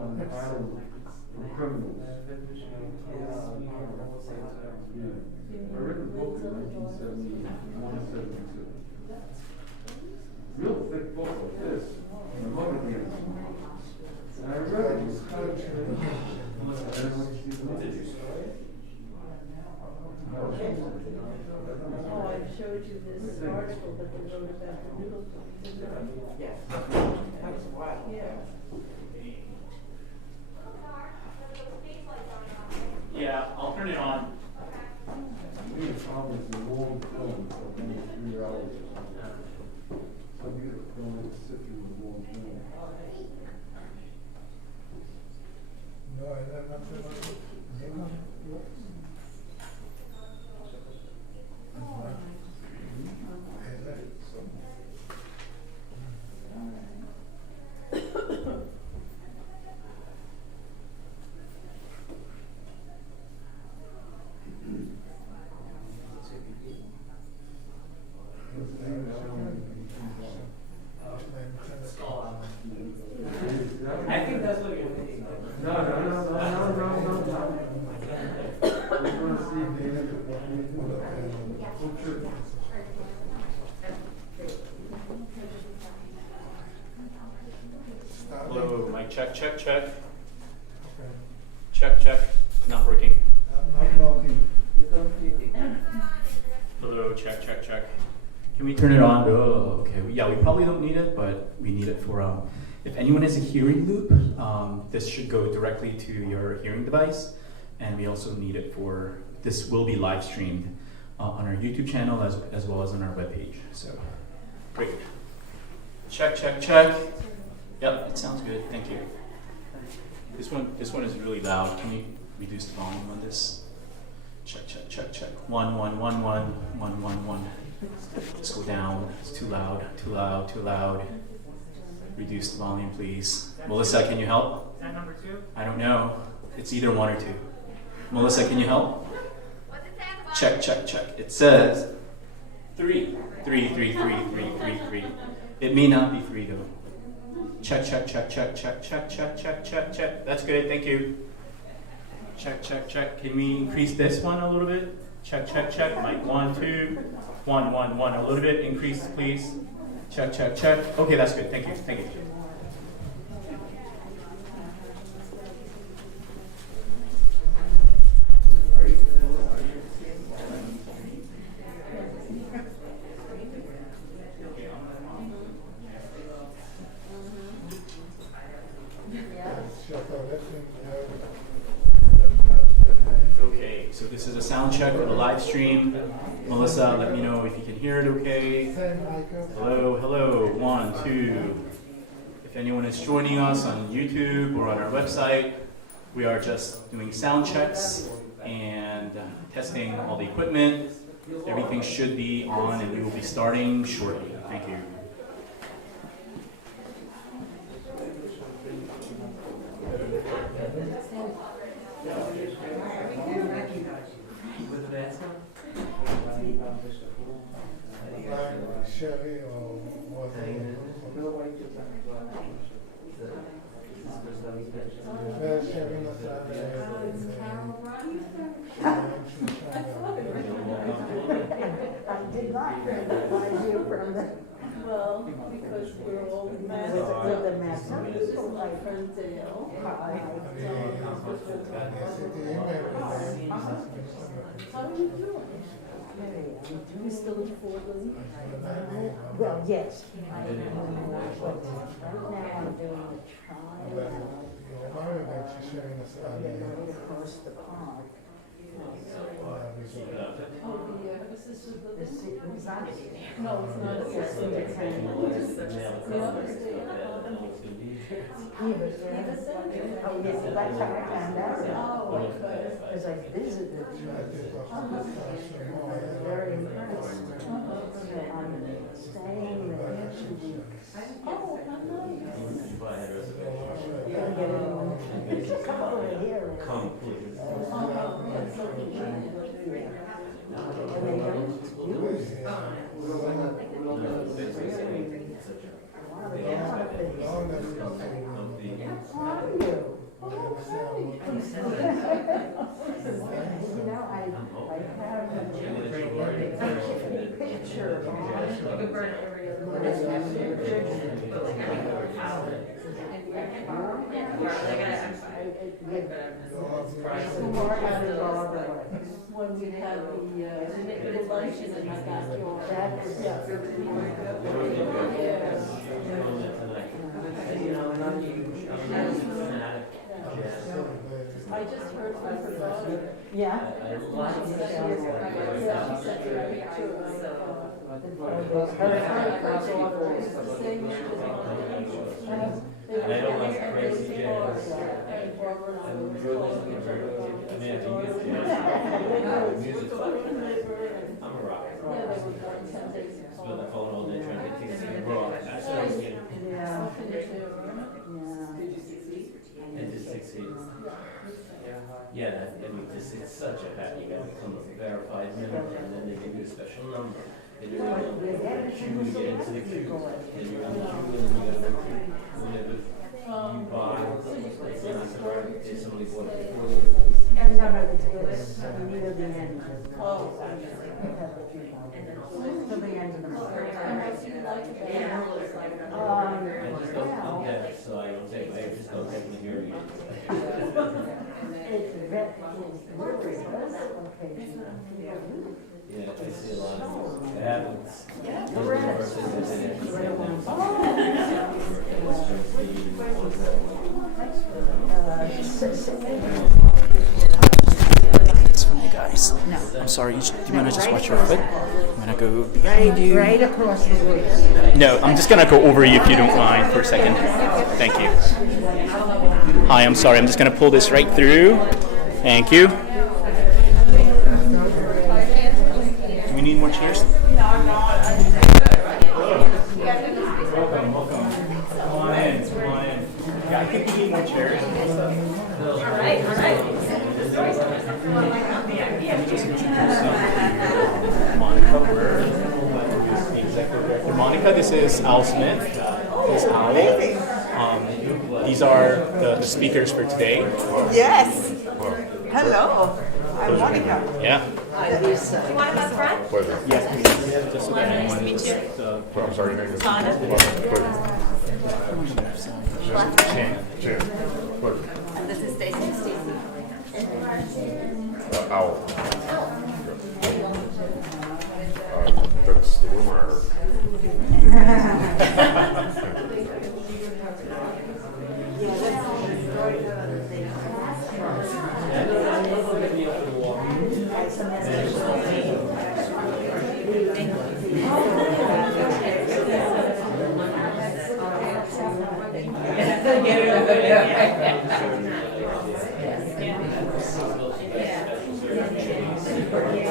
on the island for criminals. Yeah. I read the book in 1971, 72. Real thick book like this. And my mother gave it to me. And I read it, it was kind of changing. Oh, I showed you this article that they wrote about the noodle. Yeah. That was wild. Yeah. Yeah, I'll turn it on. I think the problem is the long film, it's like only 3 hours or something. So you don't have to sit through the long film. No, I don't know. I think that's what you're thinking. No. I just want to see Dana. Hello, mic check. Check. Not working. Not working. Hello, check. Can we turn it on? Oh, okay. Yeah, we probably don't need it, but we need it for if anyone has a hearing loop, this should go directly to your hearing device, and we also need it for, this will be live streamed on our YouTube channel as well as on our webpage. So, great. Check. Yep, it sounds good. Thank you. This one is really loud. Can you reduce the volume on this? Check. 1. Let's go down. It's too loud. Reduce the volume, please. Melissa, can you help? Is that number 2? I don't know. It's either 1 or 2. Melissa, can you help? What's it say at the bottom? Check. It says 3. 3. It may not be 3 though. Check. That's good. Thank you. Check. Can we increase this one a little bit? Check. Like 1, 2, 1. A little bit. Increase, please. Check. Okay, that's good. Thank you. Okay, so this is a sound check for the live stream. Melissa, let me know if you can hear it okay. Hello. 1, 2. If anyone is joining us on YouTube or on our website, we are just doing sound checks and testing all the equipment. Everything should be on, and we will be starting shortly. Thank you. Sherry or what? Sherry I did not recognize you from the. Well, because we're all mad with the master. My friend Dale. Hi. How are you doing? You still in Fort Lee? Well, yes. Right now I'm doing the trial. Across the pond. No, it's not assistant. It's the other state. Oh, yes, that's how I found out. Because I visited. Very impressed. I'm staying there 2 weeks. Oh, how nice. Can't get anyone. There's a couple of hearings. Come, please. And they don't use it. How are you? You know, I have a picture of when we had the luncheon in my backyard. that is I just heard from her daughter. yeah. She sent me a picture of I don't like crazy jazz. I'm a rock. Yeah, they were born 10 days It's been the phone all day trying to get these things wrong. That's what I was getting. Into 6 years. Yeah, that, I mean, it's such a happy, you gotta become a verified member, and then they give you a special number. And you're able to choose to get into the queue. And you're in the queue, and you gotta recruit whenever you buy. It's not surprising, if somebody bought it before you. And no, it's near the end. Oh. To the end of the month. I just don't look at it, so I don't take, I just don't take the hearing. It's very, Yeah, I see a lot of it happens. It's from you guys. No. I'm sorry, do you want to just watch your foot? I'm going to go behind you. right across the road. No, I'm just going to go over you if you don't mind for a second. Thank you. Hi, I'm sorry. I'm just going to pull this right through. Thank you. Do we need more chairs? Welcome. Come on in. Yeah, I think we need more chairs. All right. Let me just introduce Monica. We're the executive director. Monica, this is Al Smith. This is Owl. These are the speakers for today. Yes. Hello. I'm Monica. Yeah. You want him up front? Yes, please. Just so that everyone Nice to meet you. I'm sorry, your name is? Lana. Chan. And this is Stacie. Owl. That's the rumor.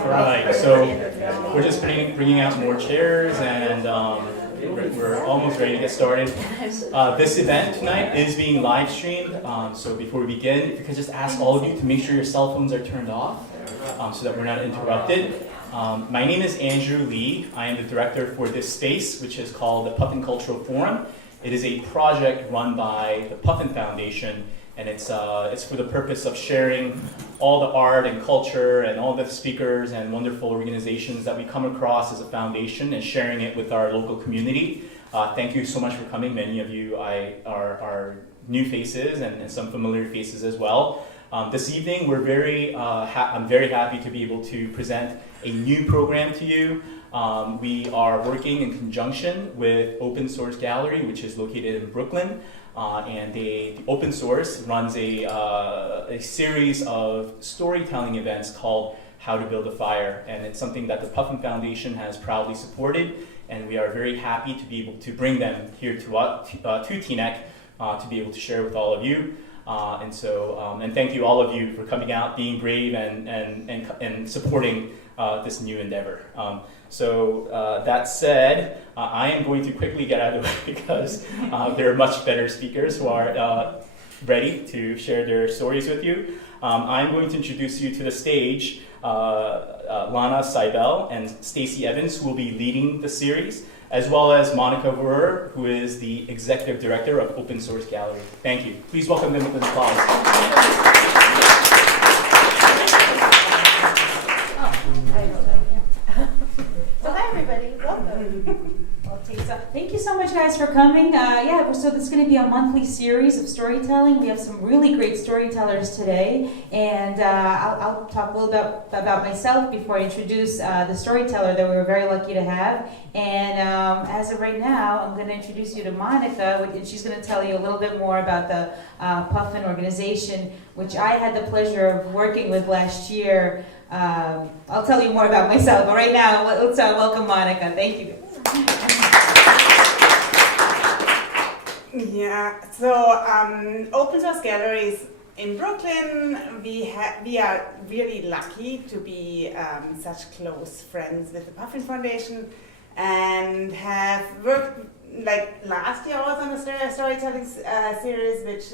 Right, so we're just bringing out more chairs, and we're almost ready to get started. This event tonight is being live streamed, so before we begin, if you could just ask all of you to make sure your cell phones are turned off so that we're not interrupted. My name is Andrew Lee. I am the director for this space, which is called the Puffin Cultural Forum. It is a project run by the Puffin Foundation, and it's for the purpose of sharing all the art and culture and all the speakers and wonderful organizations that we come across as a foundation and sharing it with our local community. Thank you so much for coming. Many of you are new faces and some familiar faces as well. This evening, I'm very happy to be able to present a new program to you. We are working in conjunction with Open Source Gallery, which is located in Brooklyn. And the Open Source runs a series of storytelling events called How to Build a Fire. And it's something that the Puffin Foundation has proudly supported. And we are very happy to be able to bring them here to TNEC to be able to share with all of you. And thank you all of you for coming out, being brave, and supporting this new endeavor. That said, I am going to quickly get out of the way because there are much better speakers who are ready to share their stories with you. I'm going to introduce you to the stage Lana, Siebel, and Stacie Evans, who will be leading the series. as well as Monica Verrer, who is the Executive Director of Open Source Gallery. Thank you. Please welcome them with an applause. So hi everybody, welcome. Thank you so much, guys, for coming. So this is going to be a monthly series of storytelling. We have some really great storytellers today, and I'll talk a little bit about myself before I introduce the storyteller that we were very lucky to have. And as of right now, I'm going to introduce you to Monica, and she's going to tell you a little bit more about the Puffin organization, which I had the pleasure of working with last year. I'll tell you more about myself, but right now, let's welcome Monica. Thank you. Yeah, so Open Source Galleries in Brooklyn, we are really lucky to be such close friends with the Puffin Foundation, and have worked, like last year I was on a storytelling series, which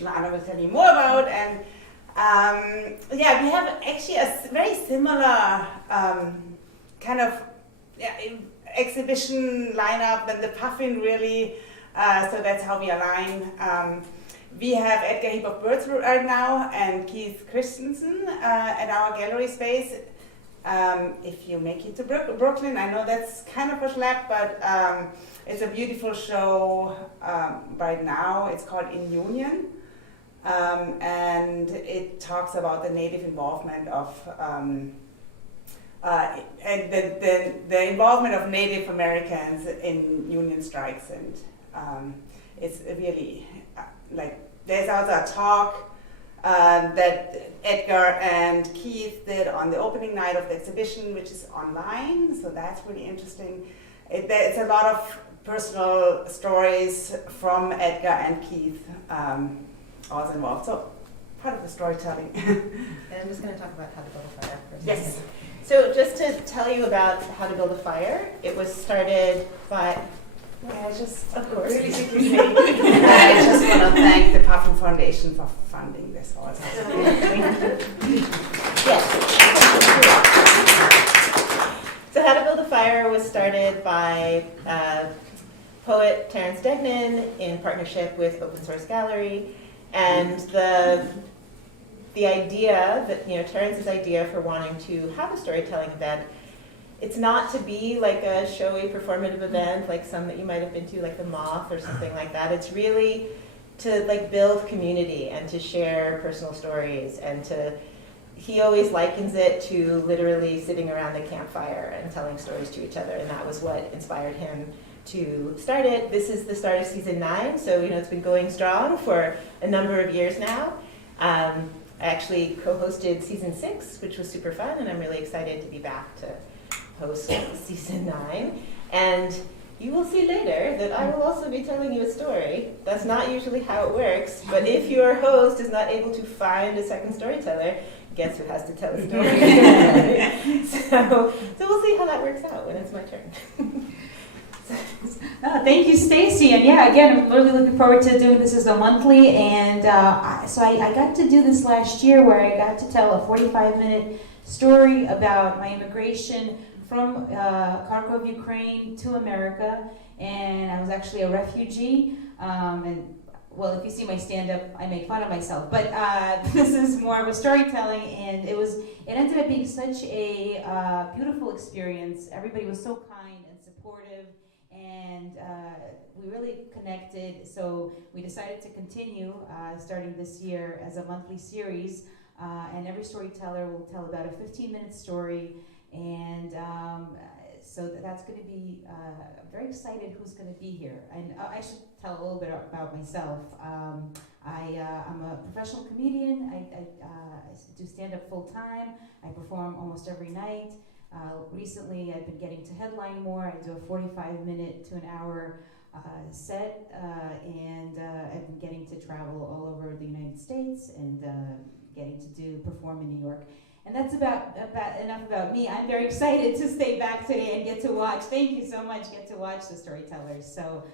Lana will tell you more about, and we have actually a very similar kind of exhibition lineup than the Puffin really. So that's how we align. We have Edgar Heap of Birds right now and Keith Christensen at our gallery space. If you make it to Brooklyn, I know that's kind of a schlep, but it's a beautiful show right now. It's called In Union, and it talks about the native involvement of and the involvement of Native Americans in union strikes, and it's really there's also a talk that Edgar and Keith did on the opening night of the exhibition, which is online, so that's really interesting. It's a lot of personal stories from Edgar and Keith also involved, so part of the storytelling. And I'm just going to talk about how to build a fire for a second. Yes. So just to tell you about how to build a fire, it was started by... Of course. Really I just want to thank the Puffin Foundation for funding this also. Yes. So How to Build a Fire was started by poet Terence Degnan in partnership with Open Source Gallery, and the idea that, Terence's idea for wanting to have a storytelling event, it's not to be like a showy performative event like some that you might have been to, like the Moth or something like that. It's really to build community and to share personal stories, and he always likens it to literally sitting around the campfire and telling stories to each other, and that was what inspired him to start it. This is the start of season 9, so it's been going strong for a number of years now. I actually co-hosted season 6, which was super fun, and I'm really excited to be back to host season 9. And you will see later that I will also be telling you a story. That's not usually how it works, but if your host is not able to find a second storyteller, guess who has to tell a story? So we'll see how that works out when it's my turn. Thank you, Stacie. And again, I'm really looking forward to doing this as a monthly. And so I got to do this last year, where I got to tell a 45-minute story about my immigration from Kharkov, Ukraine to America. And I was actually a refugee. Well, if you see my stand-up, I make fun of myself. But this is more of a storytelling, and it ended up being such a beautiful experience. Everybody was so kind and supportive, and we really connected. So we decided to continue starting this year as a monthly series, and every storyteller will tell about a 15-minute story, and so that's going to be, I'm very excited who's going to be here. And I should tell a little bit about myself. I'm a professional comedian. I do stand-up full-time. I perform almost every night. Recently, I've been getting to headline more. I do a 45-minute to an hour set, and I've been getting to travel all over the United States and getting to perform in New York. And that's about enough about me. I'm very excited to stay back today and get to watch. Thank you so much. Get to watch the storytellers. So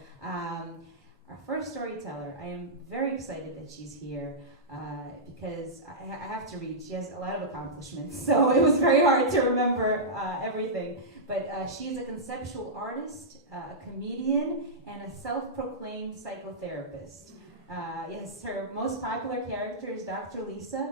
our first storyteller. I am very excited that she's here because I have to read. She has a lot of accomplishments, so it was very hard to remember everything. But she is a conceptual artist, a comedian, and a self-proclaimed psychotherapist. Yes, her most popular character is Dr. Lisa,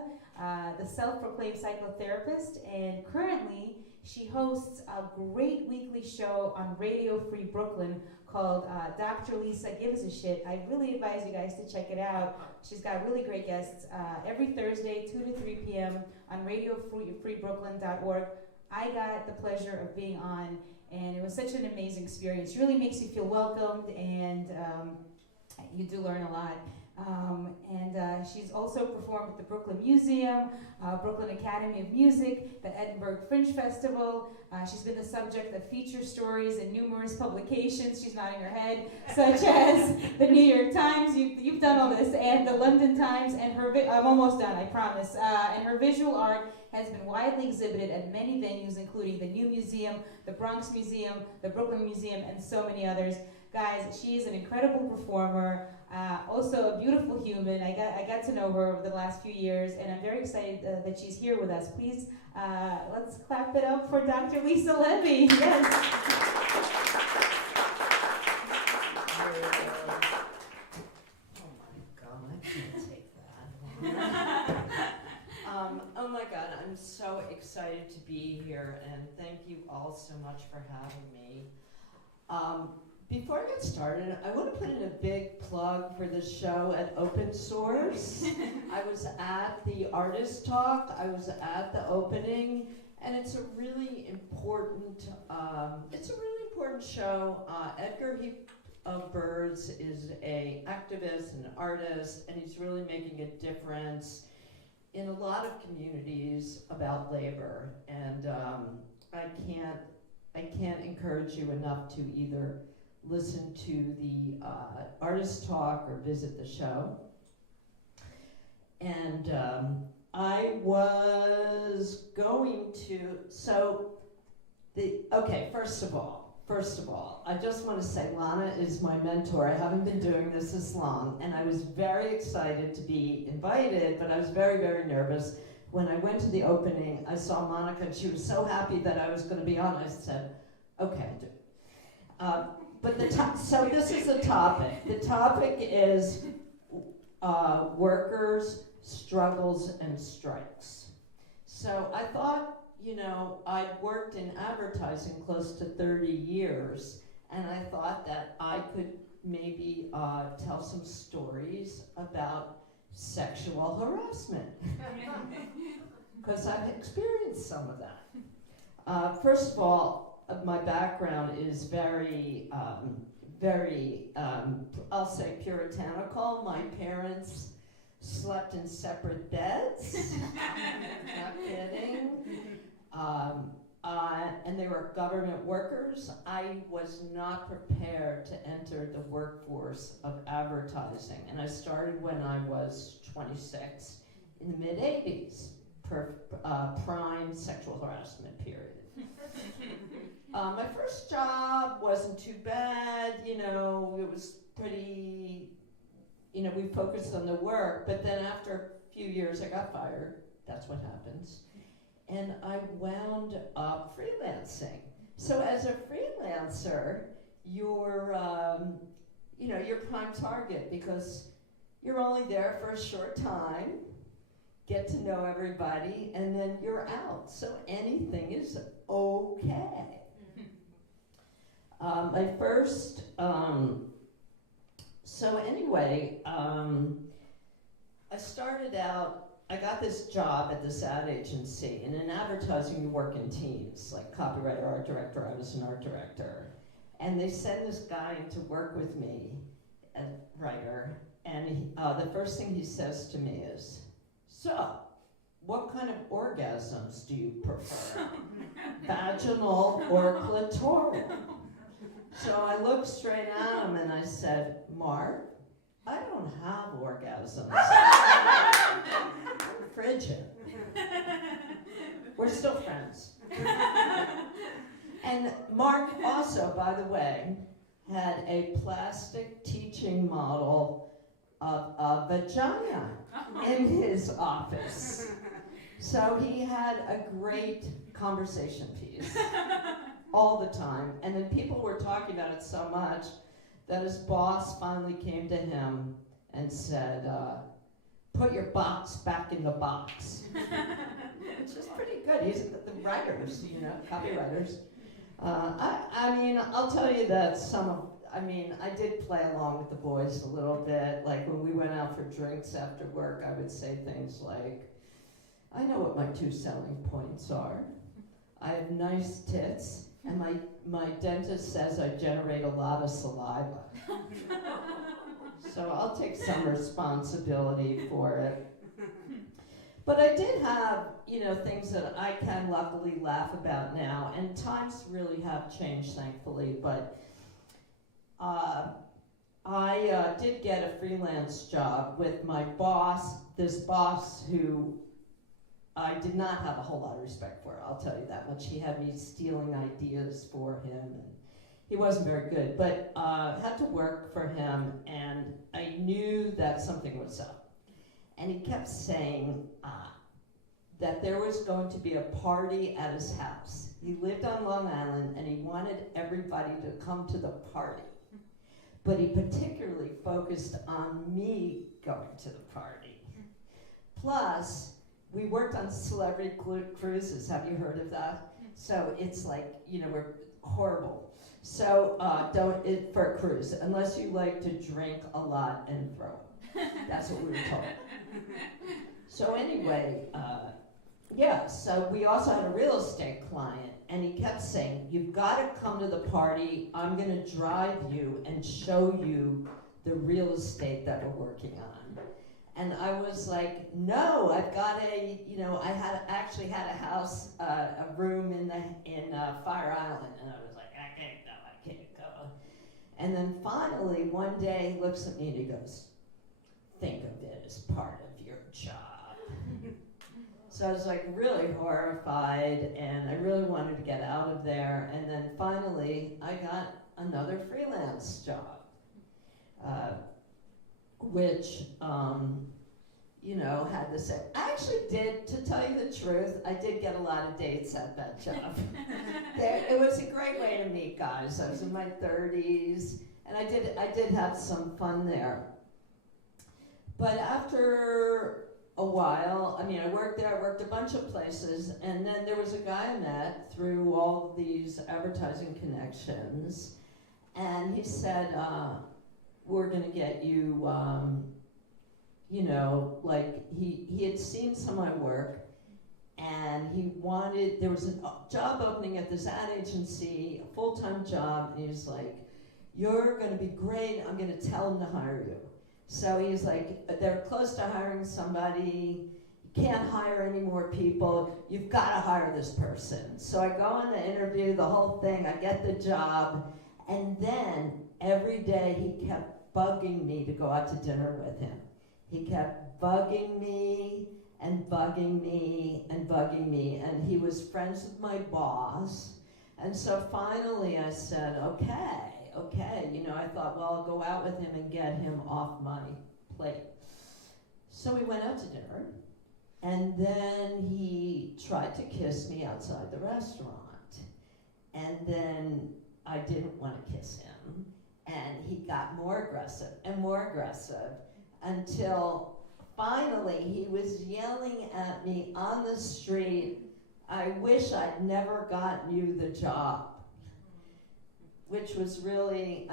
the self-proclaimed psychotherapist, and currently she hosts a great weekly show on Radio Free Brooklyn called Dr. Lisa Gives a Shit. I really advise you guys to check it out. She's got really great guests every Thursday, 2 to 3 p.m. on radiofreebrooklyn.org. I got the pleasure of being on, and it was such an amazing experience. It really makes you feel welcomed, and you do learn a lot. And she's also performed at the Brooklyn Museum, Brooklyn Academy of Music, the Edinburgh Fringe Festival. She's been the subject of feature stories in numerous publications. She's nodding her head, such as the New York Times. You've done all this, and the London Times. And I'm almost done, I promise. And her visual art has been widely exhibited at many venues, including the New Museum, the Bronx Museum, the Brooklyn Museum, and so many others. Guys, she is an incredible performer, also a beautiful human. I got to know her over the last few years, and I'm very excited that she's here with us. Please, let's clap it up for Dr. Lisa Levy. Yes. Oh my God, I can't take that. Oh my God, I'm so excited to be here, and thank you all so much for having me. Before I get started, I want to put in a big plug for the show at Open Source. I was at the artist talk, I was at the opening, and it's a really important show. Edgar Heap of Birds is an activist and an artist, and he's really making a difference in a lot of communities about labor. And I can't encourage you enough to either listen to the artist talk or visit the show. And I was going to, first of all, I just want to say Lana is my mentor. I haven't been doing this as long, and I was very excited to be invited, but I was very, very nervous. When I went to the opening, I saw Monica, and she was so happy that I was going to be on. I said, okay, I'll do it. So this is the topic. The topic is workers, struggles, and strikes. So I thought, I'd worked in advertising close to 30 years, and I thought that I could maybe tell some stories about sexual harassment, because I've experienced some of that. First of all, my background is very, I'll say puritanical. My parents slept in separate beds. Not kidding. And they were government workers. I was not prepared to enter the workforce of advertising. And I started when I was 26 in the mid-'80s, prime sexual harassment period. My first job wasn't too bad, it was pretty, we focused on the work, but then after a few years I got fired. That's what happens. And I wound up freelancing. So as a freelancer, you're prime target because you're only there for a short time, get to know everybody, and then you're out. So anything is okay. I started out, I got this job at this ad agency, and in advertising you work in teams, like copywriter, art director. I was an art director. And they send this guy in to work with me, a writer, and the first thing he says to me is, "So, what kind of orgasms do you prefer? Vaginal or clitoral?" So I looked straight at him and I said, "Mark, I don't have orgasms. I'm frigid. We're still friends." And Mark also, by the way, had a plastic teaching model of a vagina in his office. So he had a great conversation piece all the time. And then people were talking about it so much that his boss finally came to him and said, put your box back in the box. Which is pretty good. He's the writers, you know, copywriters. I mean, I'll tell you that I did play along with the boys a little bit. Like when we went out for drinks after work, I would say things like, I know what my 2 selling points are. I have nice tits, and my dentist says I generate a lot of saliva. So I'll take some responsibility for it. But I did have, you know, things that I can luckily laugh about now, and times really have changed, thankfully, but I did get a freelance job with my boss, this boss who I did not have a whole lot of respect for, I'll tell you that much. He had me stealing ideas for him, and he wasn't very good, but had to work for him, and I knew that something was up. And he kept saying that there was going to be a party at his house. He lived on Long Island, and he wanted everybody to come to the party. But he particularly focused on me going to the party. Plus, we worked on celebrity cruises. Have you heard of that? So it's like, you know, we're horrible. So for a cruise, unless you like to drink a lot and throw up. That's what we were told. So anyway, so we also had a real estate client, and he kept saying, you've got to come to the party. I'm going to drive you and show you the real estate that we're working on. And I was like, no, I've got I actually had a house, a room in Fire Island, and I was like, I can't go. And then finally, one day, he looks at me and he goes, think of it as part of your job. So I was like really horrified, and I really wanted to get out of there. And then finally, I got another freelance job, which, had the same. I actually did, to tell you the truth, I did get a lot of dates at that job. It was a great way to meet guys. I was in my 30s, and I did have some fun there. But after a while, I worked there, I worked a bunch of places, and then there was a guy I met through all of these advertising connections, and he said, we're gonna get you, he had seen some of my work, and there was a job opening at this ad agency, a full-time job, and he was like, you're gonna be great, I'm gonna tell him to hire you. So he's like, they're close to hiring somebody, you can't hire any more people, you've got to hire this person. So I go on the interview, the whole thing, I get the job, and then every day he kept bugging me to go out to dinner with him. He kept bugging me and bugging me and bugging me, and he was friends with my boss. And so finally I said, okay, I thought, well, I'll go out with him and get him off my plate. So we went out to dinner, and then he tried to kiss me outside the restaurant. And then I didn't want to kiss him, and he got more aggressive and more aggressive until finally he was yelling at me on the street, I wish I'd never gotten you the job. Which was really,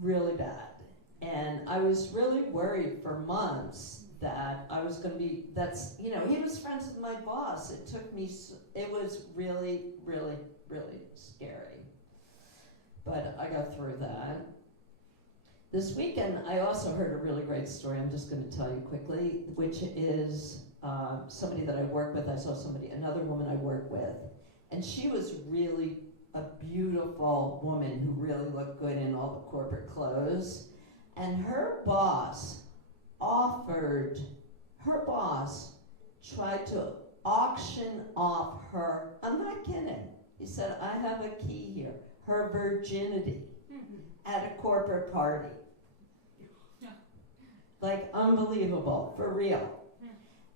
really bad. And I was really worried for months that I was gonna be, he was friends with my boss. It was really, really, really scary. But I got through that. This weekend, I also heard a really great story I'm just gonna tell you quickly, which is somebody that I work with. I saw another woman I work with, and she was really a beautiful woman who really looked good in all the corporate clothes. And her boss tried to auction off her, I'm not kidding, he said, I have a key here, her virginity. at a corporate party. Like unbelievable, for real.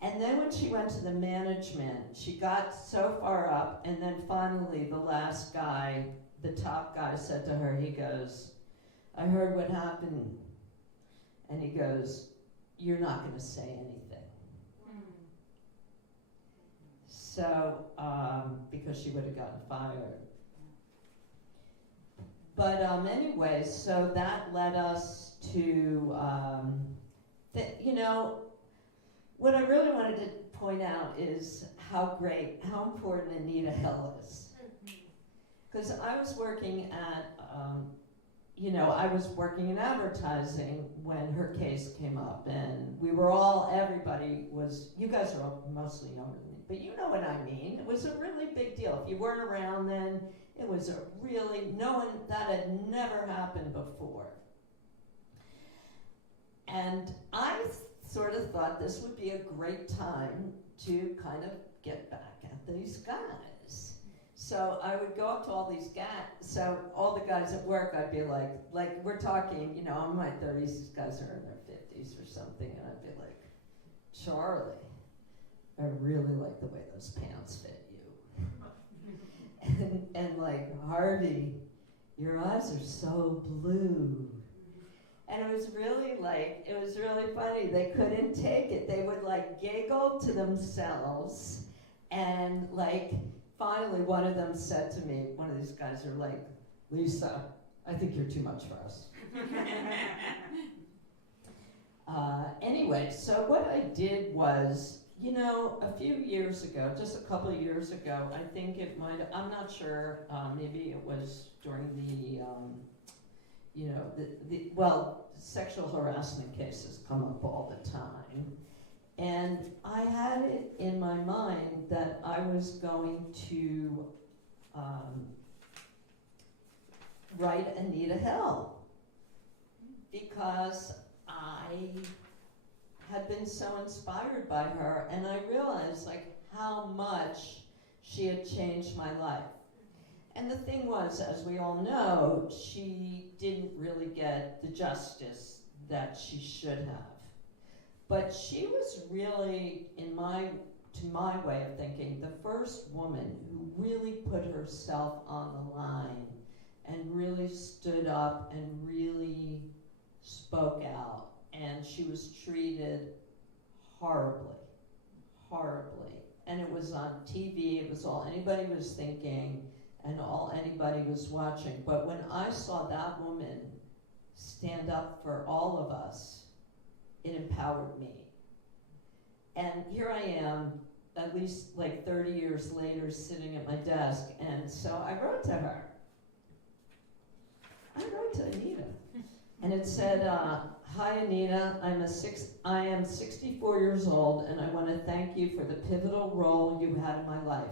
And then when she went to the management, she got so far up, and then finally the last guy, the top guy, said to her, he goes, I heard what happened. And he goes, you're not going to say anything. So, because she would have gotten fired. But anyway, so that led us to, you know, what I really wanted to point out is how important Anita Hill is. Because I was working at, you know, I was working in advertising when her case came up, and we were all, everybody was, you guys are all mostly younger than me, but you know what I mean. It was a really big deal. If you weren't around then, it was a really, that had never happened before. And I sort of thought this would be a great time to kind of get back at these guys. So I would go up to all these guys, so all the guys at work, I'd be like we're talking, you know, I'm in my 30s, these guys are in their 50s or something, and I'd be like, Charlie, I really like the way those pants fit you. and like, Harvey, your eyes are so blue. And it was really funny. They couldn't take it. They would like giggle to themselves, and like, finally, one of them said to me, one of these guys are like, Lisa, I think you're too much for us. Anyway, so what I did was, you know, a few years ago, just a couple of years ago, I think it might, I'm not sure, maybe it was during the, you know, well, sexual harassment cases come up all the time. And I had it in my mind that I was going to write Anita Hill, because I had been so inspired by her, and I realized like how much she had changed my life. And the thing was, as we all know, she didn't really get the justice that she should have. But she was really, to my way of thinking, the first woman who really put herself on the line and really stood up and really spoke out. And she was treated horribly, horribly. And it was on TV, it was all anybody was thinking and all anybody was watching. But when I saw that woman stand up for all of us, it empowered me. And here I am, at least like 30 years later, sitting at my desk, and so I wrote to her. I wrote to Anita. And it said, hi Anita, I am 64 years old, and I want to thank you for the pivotal role you had in my life.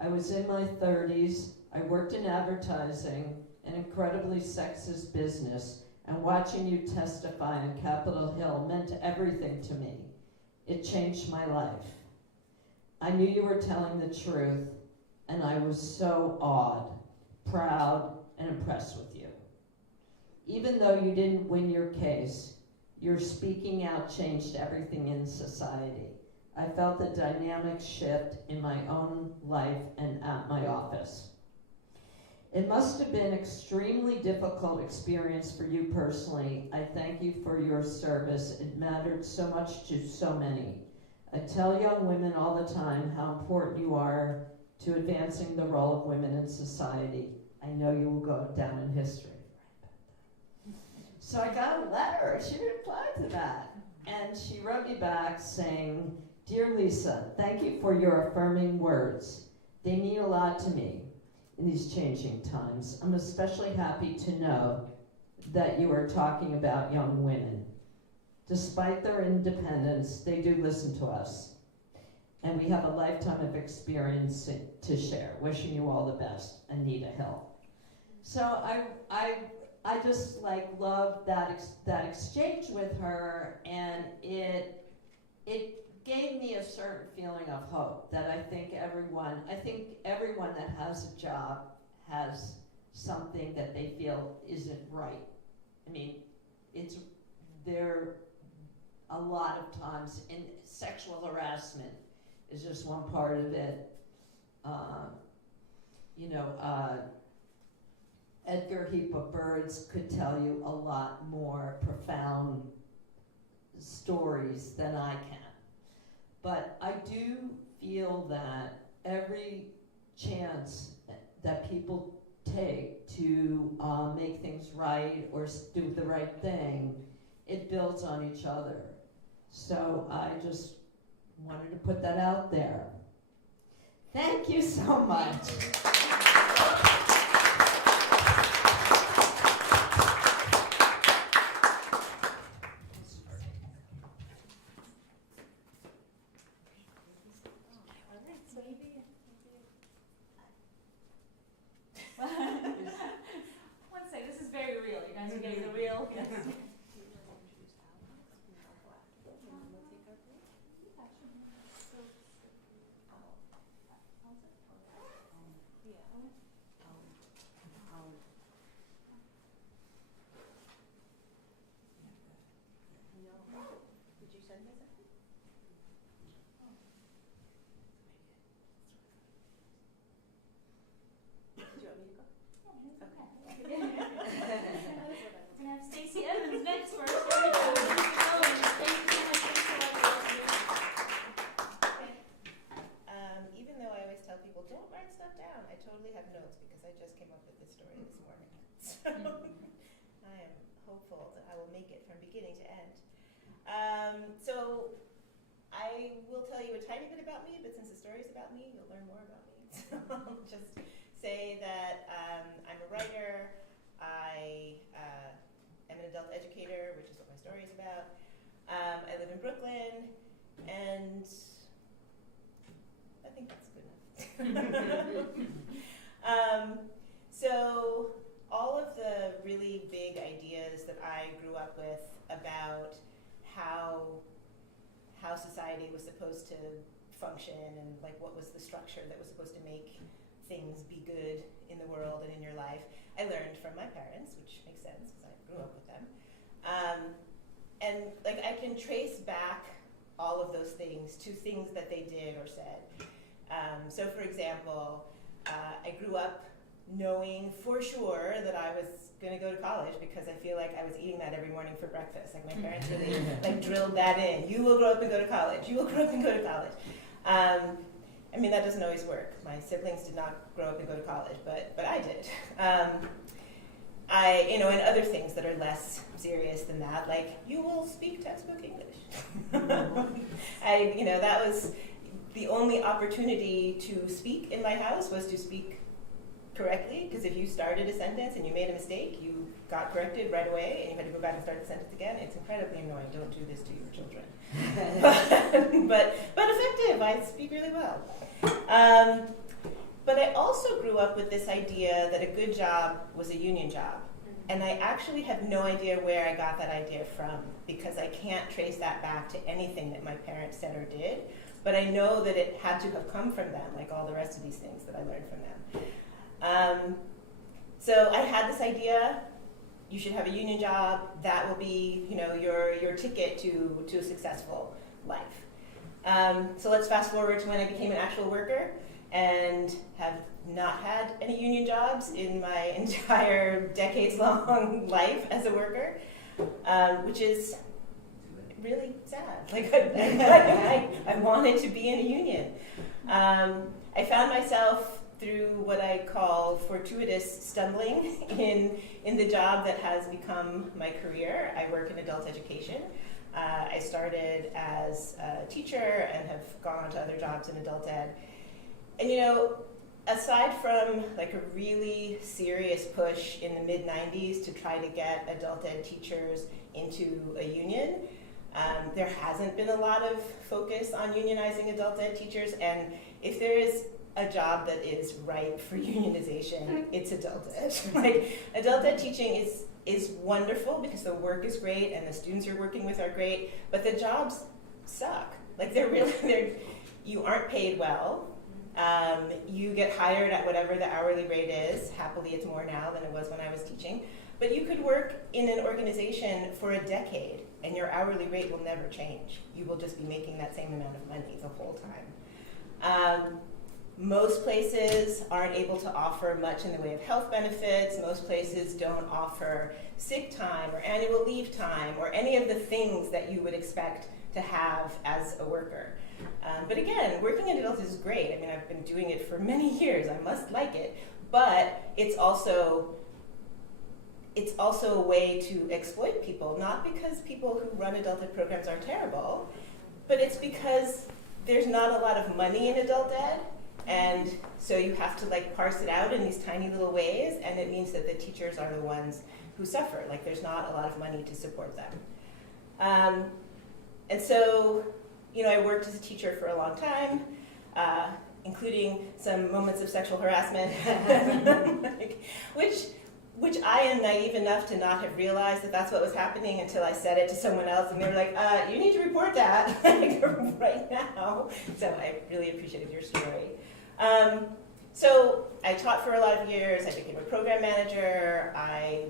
I was in my 30s, I worked in advertising, an incredibly sexist business, and watching you testify on Capitol Hill meant everything to me. It changed my life. I knew you were telling the truth, and I was so awed, proud, and impressed with you. Even though you didn't win your case, your speaking out changed everything in society. I felt the dynamic shift in my own life and at my office. It must have been an extremely difficult experience for you personally. I thank you for your service. It mattered so much to so many. I tell young women all the time how important you are to advancing the role of women in society. I know you will go down in history. So I got a letter. She replied to that. And she wrote me back saying, Dear Lisa, thank you for your affirming words. They mean a lot to me in these changing times. I'm especially happy to know that you are talking about young women. Despite their independence, they do listen to us. And we have a lifetime of experience to share. Wishing you all the best, Anita Hill. So I just like loved that exchange with her, and it gave me a certain feeling of hope that I think everyone that has a job has something that they feel isn't right. I mean, there a lot of times, and sexual harassment is just one part of it. Edgar Hooper Birds could tell you a lot more profound stories than I can. But I do feel that every chance that people take to make things right or do the right thing, it builds on each other. So I just wanted to put that out there. Thank you so much. One second, this is very real. You guys are getting the real. Yes. Did you send me something? Did you want me to go? We're gonna have Stacie Evans next for our storytelling. Thank you so much. Even though I always tell people, don't write stuff down, I totally have notes because I just came up with this story this morning. So I am hopeful that I will make it from beginning to end. So I will tell you a tiny bit about me, but since the story is about me, you'll learn more about me. So I'll just say that I'm a writer. I am an adult educator, which is what my story is about. I live in Brooklyn, and I think that's good enough. So all of the really big ideas that I grew up with about how society was supposed to function and like what was the structure that was supposed to make things be good in the world and in your life, I learned from my parents, which makes sense because I grew up with them. And like I can trace back all of those things to things that they did or said. So for example, I grew up knowing for sure that I was going to go to college because I feel like I was eating that every morning for breakfast. Like my parents really like drilled that in. You will grow up and go to college. You will grow up and go to college. I mean, that doesn't always work. My siblings did not grow up and go to college, but I did. And other things that are less serious than that, like you will speak textbook English. That was the only opportunity to speak in my house was to speak correctly, because if you started a sentence and you made a mistake, you got corrected right away and you had to go back and start the sentence again. It's incredibly annoying. Don't do this to your children. but effective. I speak really well. But I also grew up with this idea that a good job was a union job. And I actually have no idea where I got that idea from, because I can't trace that back to anything that my parents said or did. But I know that it had to have come from them, like all the rest of these things that I learned from them. So I had this idea, you should have a union job, that will be, your ticket to a successful life. So let's fast forward to when I became an actual worker and have not had any union jobs in my entire decades-long life as a worker, which is really sad. Like I wanted to be in a union. I found myself through what I call fortuitous stumbling in the job that has become my career. I work in adult education. I started as a teacher and have gone on to other jobs in adult ed. And aside from like a really serious push in the mid-90s to try to get adult ed teachers into a union, there hasn't been a lot of focus on unionizing adult ed teachers. And if there is a job that is ripe for unionization, it's adult ed. Like adult ed teaching is wonderful because the work is great and the students you're working with are great, but the jobs suck. Like you aren't paid well. You get hired at whatever the hourly rate is. Happily, it's more now than it was when I was teaching. But you could work in an organization for a decade, and your hourly rate will never change. You will just be making that same amount of money the whole time. Most places aren't able to offer much in the way of health benefits. Most places don't offer sick time or annual leave time or any of the things that you would expect to have as a worker. But again, working in adults is great. I mean, I've been doing it for many years. I must like it. But it's also a way to exploit people, not because people who run adult ed programs are terrible, but it's because there's not a lot of money in adult ed, and so you have to like parse it out in these tiny little ways, and it means that the teachers are the ones who suffer. Like there's not a lot of money to support them. And so, you know, I worked as a teacher for a long time, including some moments of sexual harassment, which I am naive enough to not have realized that that's what was happening until I said it to someone else, and they were like, you need to report that right now. So I really appreciated your story. So I taught for a lot of years. I became a program manager. I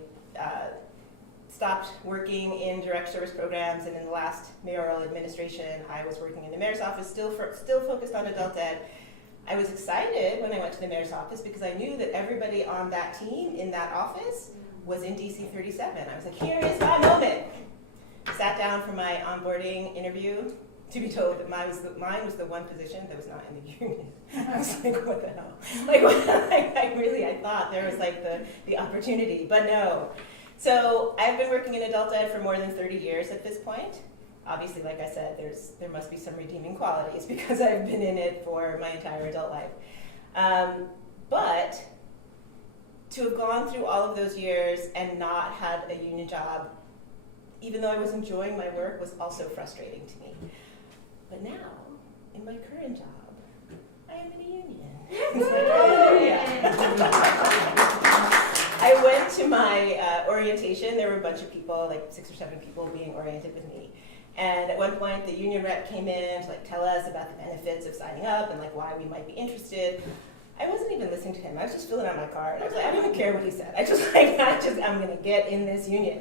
stopped working in direct service programs, and in the last mayoral administration, I was working in the mayor's office, still focused on adult ed. I was excited when I went to the mayor's office because I knew that everybody on that team in that office was in DC 37. I was like, here is my moment. Sat down for my onboarding interview to be told that mine was the one position that was not in the union. I was like, what the hell? I thought there was like the opportunity, but no. So I've been working in adult ed for more than 30 years at this point. Obviously, like I said, there must be some redeeming qualities because I've been in it for my entire adult life. But to have gone through all of those years and not had a union job, even though I was enjoying my work, was also frustrating to me. But now, in my current job, I am in a union. It's like, I went to my orientation. There were a bunch of people, like 6 or 7 people being oriented with me. And at one point, the union rep came in to like tell us about the benefits of signing up and like why we might be interested. I wasn't even listening to him. I was just filling out my card. I was like, I don't even care what he said. I'm gonna get in this union.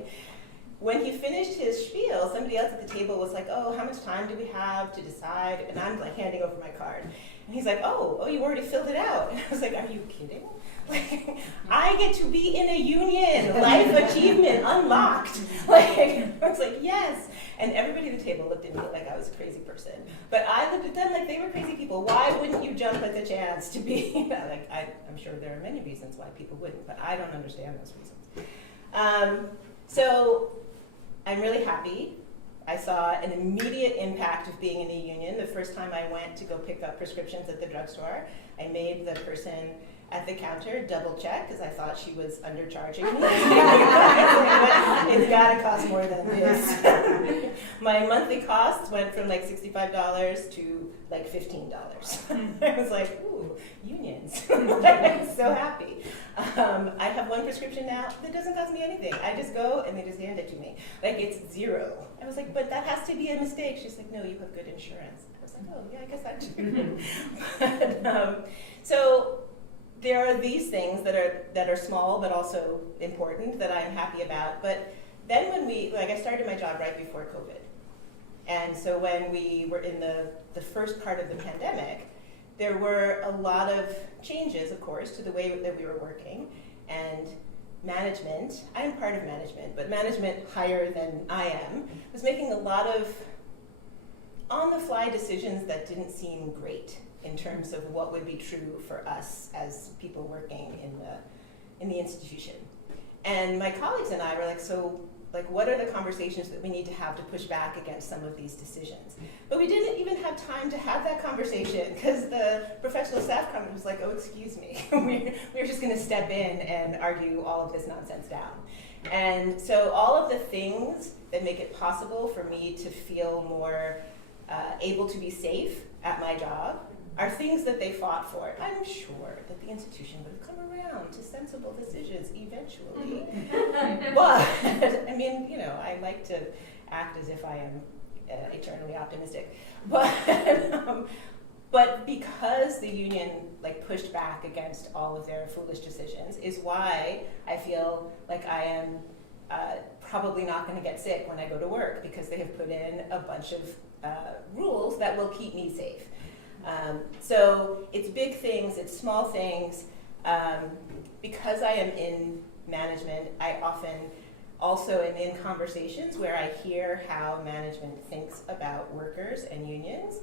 When he finished his spiel, somebody else at the table was like, oh, how much time do we have to decide? And I'm like handing over my card. And he's like, oh, you already filled it out. And I was like, are you kidding? Like, I get to be in a union, life achievement unlocked. I was like, yes. And everybody at the table looked at me like I was a crazy person. But I looked at them like they were crazy people. Why wouldn't you jump at the chance to be, I'm sure there are many reasons why people wouldn't, but I don't understand those reasons. So I'm really happy. I saw an immediate impact of being in a union. The first time I went to go pick up prescriptions at the drugstore, I made the person at the counter double check because I thought she was undercharging me. It's gotta cost more than this. My monthly costs went from like $65 to like $15. I was like, ooh, unions. I'm so happy. I have one prescription now that doesn't cost me anything. I just go and they just hand it to me. Like it's $0. I was like, but that has to be a mistake. She's like, no, you have good insurance. I was like, oh yeah, I guess I do. But, so there are these things that are small but also important that I'm happy about. But then when I started my job right before COVID. And so when we were in the first part of the pandemic, there were a lot of changes, of course, to the way that we were working. And management, I'm part of management, but management higher than I am, was making a lot of on-the-fly decisions that didn't seem great in terms of what would be true for us as people working in the institution. And my colleagues and I were like, so what are the conversations that we need to have to push back against some of these decisions? But we didn't even have time to have that conversation because the professional staff conference was like, oh, excuse me, we're just gonna step in and argue all of this nonsense down. And so all of the things that make it possible for me to feel more able to be safe at my job are things that they fought for. I'm sure that the institution would have come around to sensible decisions eventually. But, I mean, I like to act as if I am eternally optimistic. But But because the union like pushed back against all of their foolish decisions is why I feel like I am probably not going to get sick when I go to work, because they have put in a bunch of rules that will keep me safe. So it's big things, it's small things. Because I am in management, I often also am in conversations where I hear how management thinks about workers and unions,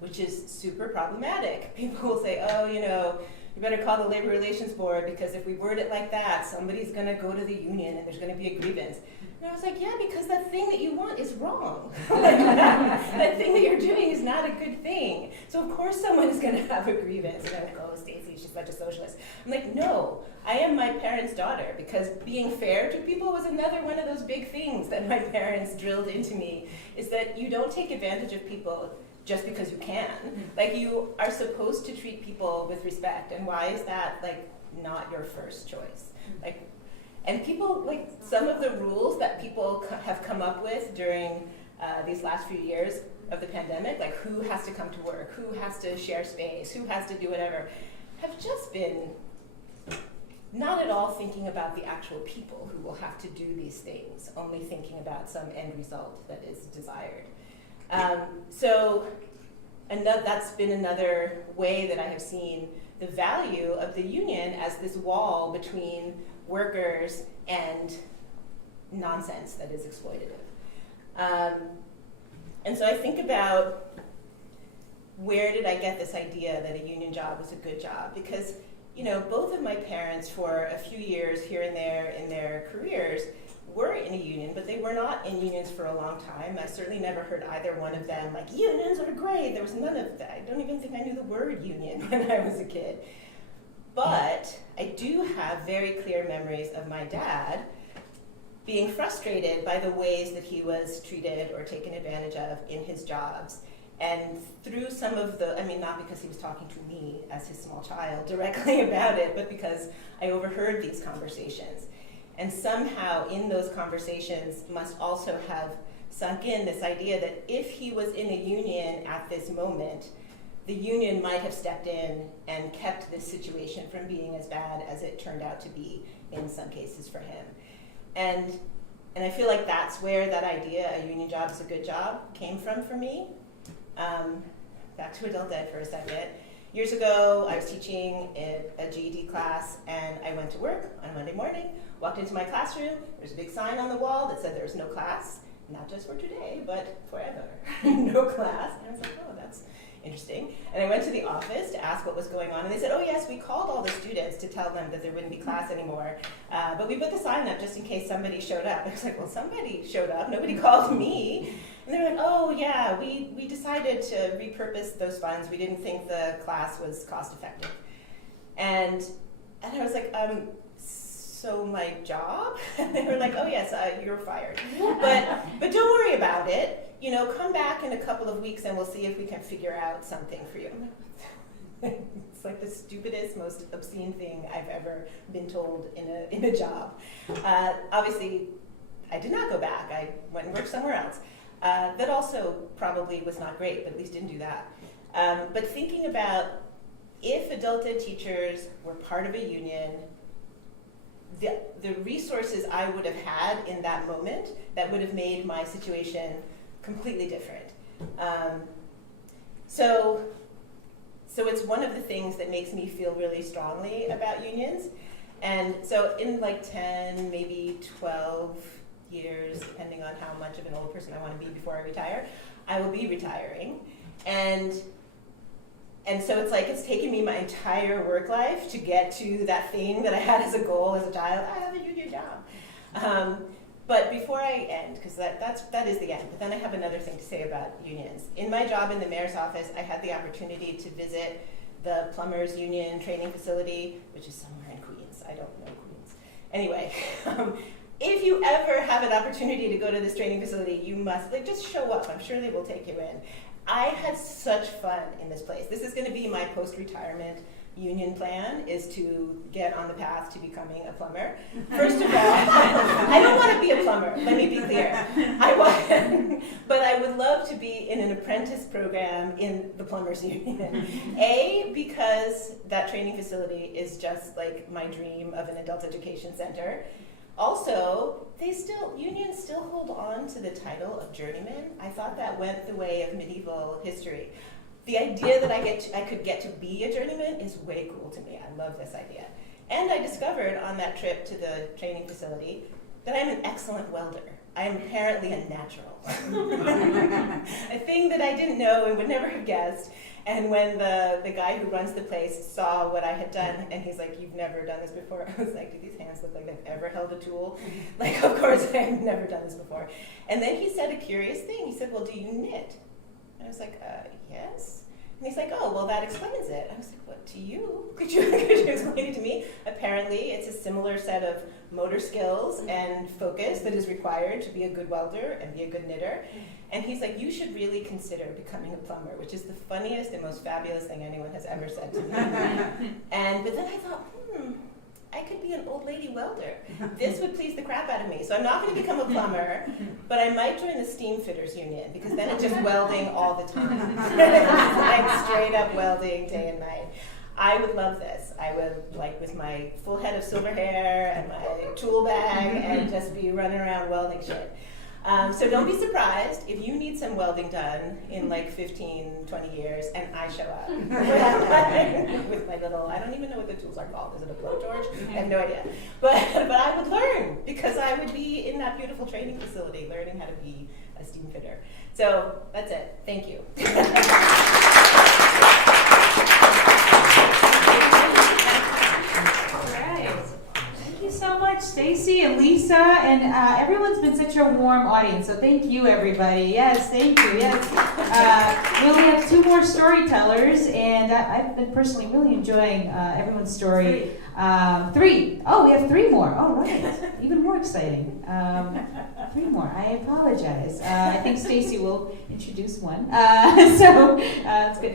which is super problematic. People will say, oh, you know, you better call the Labor Relations Board, because if we word it like that, somebody's gonna go to the union and there's gonna be a grievance. And I was like, yeah, because that thing that you want is wrong. that thing that you're doing is not a good thing. So of course someone is gonna have a grievance. And they're like, oh, Stacie, she's such a socialist. I'm like, no, I am my parents' daughter, because being fair to people was another one of those big things that my parents drilled into me, is that you don't take advantage of people just because you can. Like, you are supposed to treat people with respect, and why is that like not your first choice? Like, and people, like, some of the rules that people have come up with during these last few years of the pandemic, like who has to come to work, who has to share space, who has to do whatever, have just been not at all thinking about the actual people who will have to do these things, only thinking about some end result that is desired. So that's been another way that I have seen the value of the union as this wall between workers and nonsense that is exploitative. And so I think about, where did I get this idea that a union job was a good job? Because, you know, both of my parents for a few years here and there in their careers were in a union, but they were not in unions for a long time. I certainly never heard either one of them like, unions are great. There was none of that. I don't even think I knew the word union when I was a kid. But I do have very clear memories of my dad being frustrated by the ways that he was treated or taken advantage of in his jobs. And through some of the, I mean, not because he was talking to me as his small child directly about it, but because I overheard these conversations. And somehow in those conversations must also have sunk in this idea that if he was in a union at this moment, the union might have stepped in and kept this situation from being as bad as it turned out to be in some cases for him. And I feel like that's where that idea, a union job is a good job, came from for me. Back to adult ed for a second. Years ago, I was teaching a GED class, and I went to work on Monday morning, walked into my classroom. There's a big sign on the wall that said there's no class, not just for today, but forever. No class. And I was like, oh, that's interesting. And I went to the office to ask what was going on, and they said, oh yes, we called all the students to tell them that there wouldn't be class anymore, but we put the sign up just in case somebody showed up. I was like, well, somebody showed up, nobody called me. And they were like, oh yeah, we decided to repurpose those funds. We didn't think the class was cost effective. And I was like, so my job? And they were like, oh yes, you're fired. But don't worry about it. You know, come back in a couple of weeks and we'll see if we can figure out something for you. I'm like, it's like the stupidest, most obscene thing I've ever been told in a job. Obviously, I did not go back. I went and worked somewhere else. That also probably was not great, but at least didn't do that. But thinking about if adult ed teachers were part of a union, the resources I would have had in that moment that would have made my situation completely different. So it's one of the things that makes me feel really strongly about unions. And so in like 10, maybe 12 years, depending on how much of an old person I want to be before I retire, I will be retiring. And so it's like it's taken me my entire work life to get to that thing that I had as a goal as a child. I have a union job. But before I end, because that is the end, but then I have another thing to say about unions. In my job in the mayor's office, I had the opportunity to visit the plumbers union training facility, which is somewhere in Queens. I don't know Queens. Anyway, if you ever have an opportunity to go to this training facility, you must just show up. I'm sure they will take you in. I had such fun in this place. This is going to be my post-retirement union plan is to get on the path to becoming a plumber. First of all, I don't want to be a plumber, let me be clear. But I would love to be in an apprentice program in the plumbers union. A, because that training facility is just like my dream of an adult education center. Also, unions still hold on to the title of journeyman. I thought that went the way of medieval history. The idea that I could get to be a journeyman is way cool to me. I love this idea. And I discovered on that trip to the training facility that I'm an excellent welder. I am apparently a natural. A thing that I didn't know and would never have guessed. And when the guy who runs the place saw what I had done, and he's like, "You've never done this before?" I was like, "Do these hands look like they've ever held a tool?" Like, of course, I've never done this before. And then he said a curious thing. He said, "Well, do you knit?" And I was like, yes. And he's like, "Oh, well, that explains it." I was like, "What, to you? Could you explain it to me?" Apparently, it's a similar set of motor skills and focus that is required to be a good welder and be a good knitter. And he's like, "You should really consider becoming a plumber," which is the funniest and most fabulous thing anyone has ever said to me. But then I thought, I could be an old lady welder. This would please the crap out of me. So I'm not going to become a plumber, but I might join the steam fitters union, because then it's just welding all the time. Like straight up welding day and night. I would love this. I would, like, with my full head of silver hair and my tool bag, and just be running around welding shit. So don't be surprised if you need some welding done in like 15, 20 years, and I show up with my little, I don't even know what the tools are called. Is it a blowtorch? I have no idea. But I would learn, because I would be in that beautiful training facility learning how to be a steam fitter. So that's it. Thank you. Thank you so much, Stacie and Lisa, and everyone's been such a warm audience, so thank you, everybody. Yes, thank you, yes. We only have 2 more storytellers, and I've been personally really enjoying everyone's story. 3. Oh, we have 3 more. Oh, right. Even more exciting. 3 more. I apologize. I think Stacie will introduce one. That's good.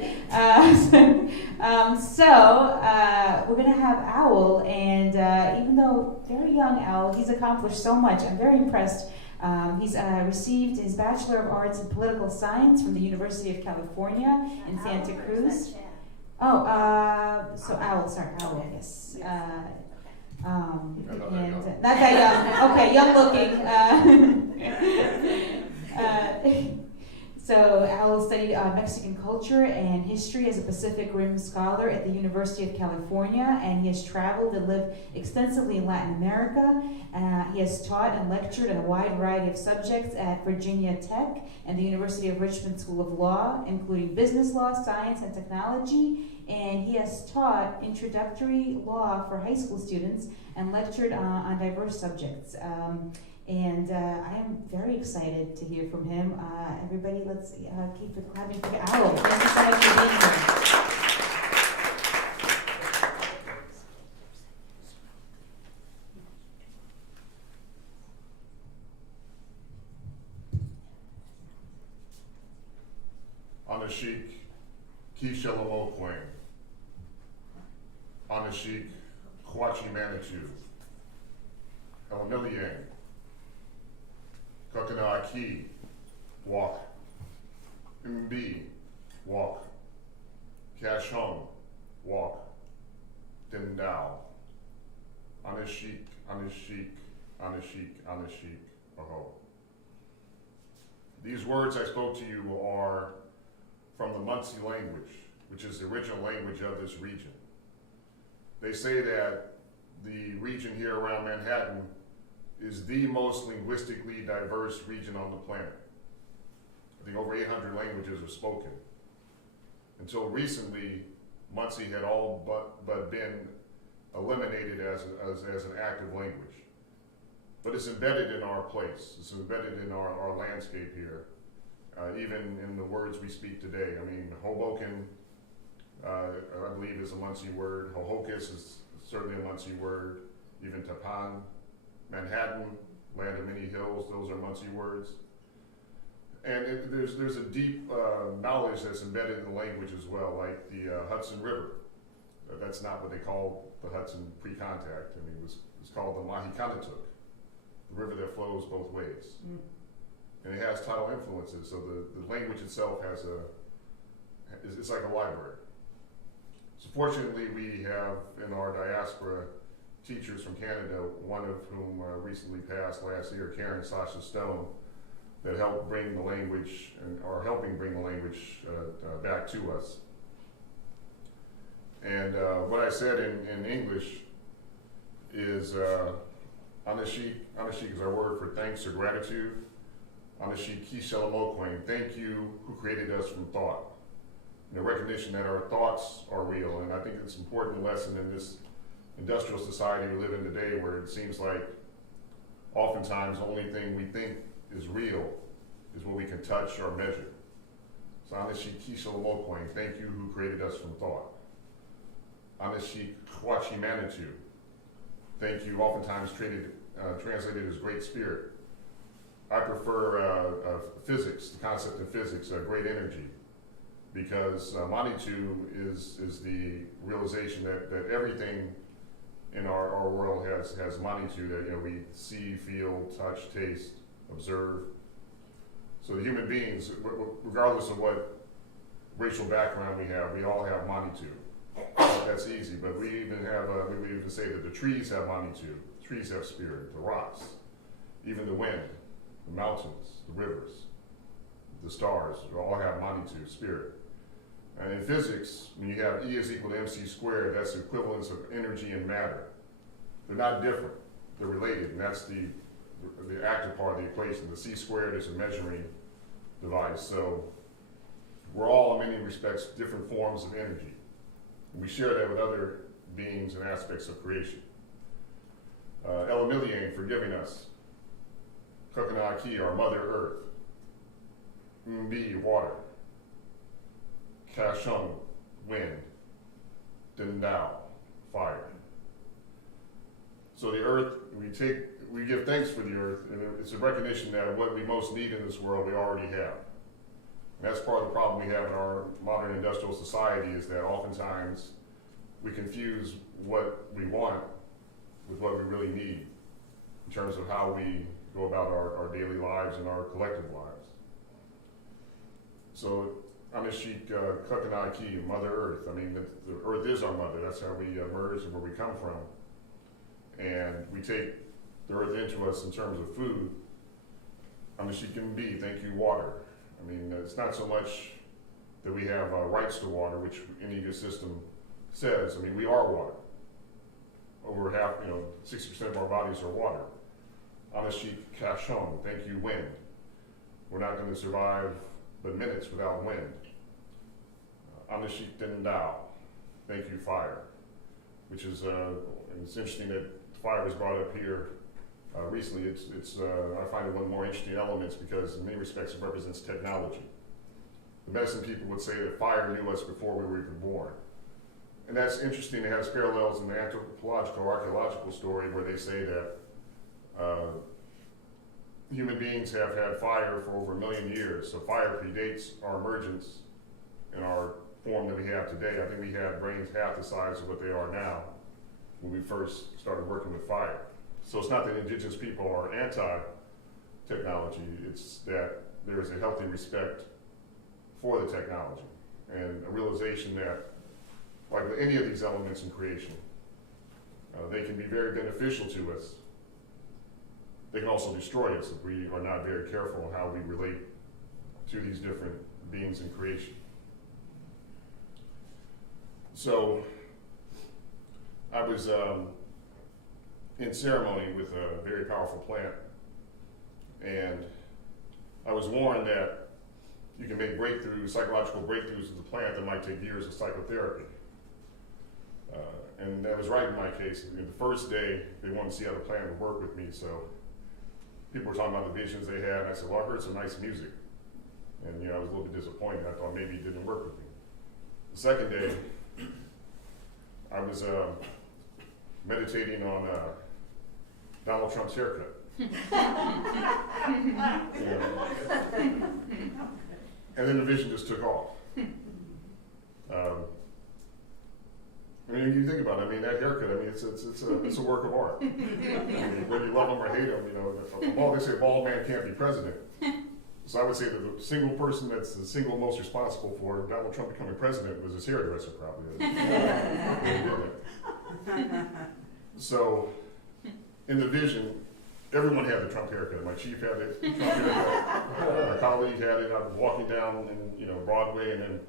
We're going to have Owl, and even though very young Owl, he's accomplished so much. I'm very impressed. He's received his Bachelor of Arts in Political Science from the University of California in Santa Cruz. Oh, Owl, yes. And not that young. Okay, young looking. So Owl studied Mexican culture and history as a Pacific Rim scholar at the University of California, and he has traveled and lived extensively in Latin America. He has taught and lectured on a wide variety of subjects at Virginia Tech and the University of Richmond School of Law, including business law, science, and technology. And he has taught introductory law for high school students and lectured on diverse subjects. And I am very excited to hear from him. Everybody, let's keep it clapping for Owl. Thank you so much for being here. Anashik, Kishalamo Anashik, Kwachi Manitou, Elamiliang, Kakanaaki, walk. Mbi, walk. Kashong, walk. Dindao. Anashik, Anashik, Anashik, Anashik, Aho. These words I spoke to you are from the Munsee language, which is the original language of this region. They say that the region here around Manhattan is the most linguistically diverse region on the planet. I think over 800 languages are spoken. Until recently, Munsee had all but been eliminated as an active language. But it's embedded in our place. It's embedded in our landscape here, even in the words we speak today. I mean, Hoboken, I believe, is a Munsee word. Hohokus is certainly a Munsee word. Even Tapan, Manhattan, land of many hills, those are Munsee words. And there's a deep knowledge that's embedded in the language as well, like the Hudson River. That's not what they called the Hudson pre-contact. I mean, it's called the Mahikanatuck, the river that flows both ways. And it has tidal influences, so the language itself it's like a library. So fortunately, we have in our diaspora teachers from Canada, one of whom recently passed last year, Karen Sasha Stone, that helped bring the language, are helping bring the language back to us. And what I said in English is, Anashik is our word for thanks or gratitude. Anashik ki shalamokwain, thank you who created us from thought. And the recognition that our thoughts are real. And I think it's an important lesson in this industrial society we live in today, where it seems like oftentimes the only thing we think is real is what we can touch or measure. So Anashik ki shalamokwain, thank you who created us from thought. Anashik kwachi manitou, thank you, oftentimes translated as great spirit. I prefer physics, the concept of physics, great energy, because Manitou is the realization that everything in our world has Manitou, that we see, feel, touch, taste, observe. So the human beings, regardless of what racial background we all have Manitou. That's easy, but we even say that the trees have Manitou, trees have spirit, the rocks, even the wind, the mountains, the rivers, the stars, they all have Manitou, spirit. And in physics, when you have E is equal to mc squared, that's the equivalence of energy and matter. They're not different, they're related, and that's the active part of the equation. The c squared is a measuring device, so we're all, in many respects, different forms of energy. And we share that with other beings and aspects of creation. Elamilian for giving us. Kakanaki, our Mother Earth. Mbi, water. Kashung, wind. Dindao, fire. So the earth, we give thanks for the earth, and it's a recognition that what we most need in this world we already have. And that's part of the problem we have in our modern industrial society, is that oftentimes we confuse what we want with what we really need in terms of how we go about our daily lives and our collective lives. So Anashik Kakanaki, Mother Earth. I mean, the earth is our mother. That's how we emerge and where we come from. And we take the earth into us in terms of food. Anashik can be, thank you, water. I mean, it's not so much that we have rights to water, which any ecosystem says. I mean, we are water. Over half, 60% of our bodies are water. Anashik Kashon, thank you, wind. We're not going to survive but minutes without wind. Anashik Dindao, thank you, fire. Which is, and it's interesting that fire was brought up here recently. I find it one of the more interesting elements because in many respects it represents technology. The medicine people would say that fire knew us before we were even born. And that's interesting. It has parallels in the anthropological, archaeological story where they say that human beings have had fire for over 1 million years. So fire predates our emergence in our form that we have today. I think we had brains half the size of what they are now when we first started working with fire. So it's not that indigenous people are anti-technology, it's that there is a healthy respect for the technology and a realization that, like with any of these elements in creation, they can be very beneficial to us. They can also destroy us if we are not very careful how we relate to these different beings in creation. So I was in ceremony with a very powerful plant, and I was warned that you can make psychological breakthroughs with the plant that might take years of psychotherapy. And that was right in my case. The first day, they wanted to see how the plant would work with me, so people were talking about the visions they had, and I said, well, I heard some nice music. And I was a little bit disappointed. I thought maybe it didn't work with me. The second day, I was meditating on Donald Trump's haircut. And then the vision just took off. I mean, you think about it. I mean, that haircut. I mean, it's a work of art. I mean, whether you love them or hate them, you know, they say a bald man can't be president. So I would say that the single person that's the single most responsible for Donald Trump becoming president was his hairdresser, probably. So, in the vision, everyone had the Trump haircut. My chief had the Trump haircut. My colleague had it. I was walking down in Broadway, and then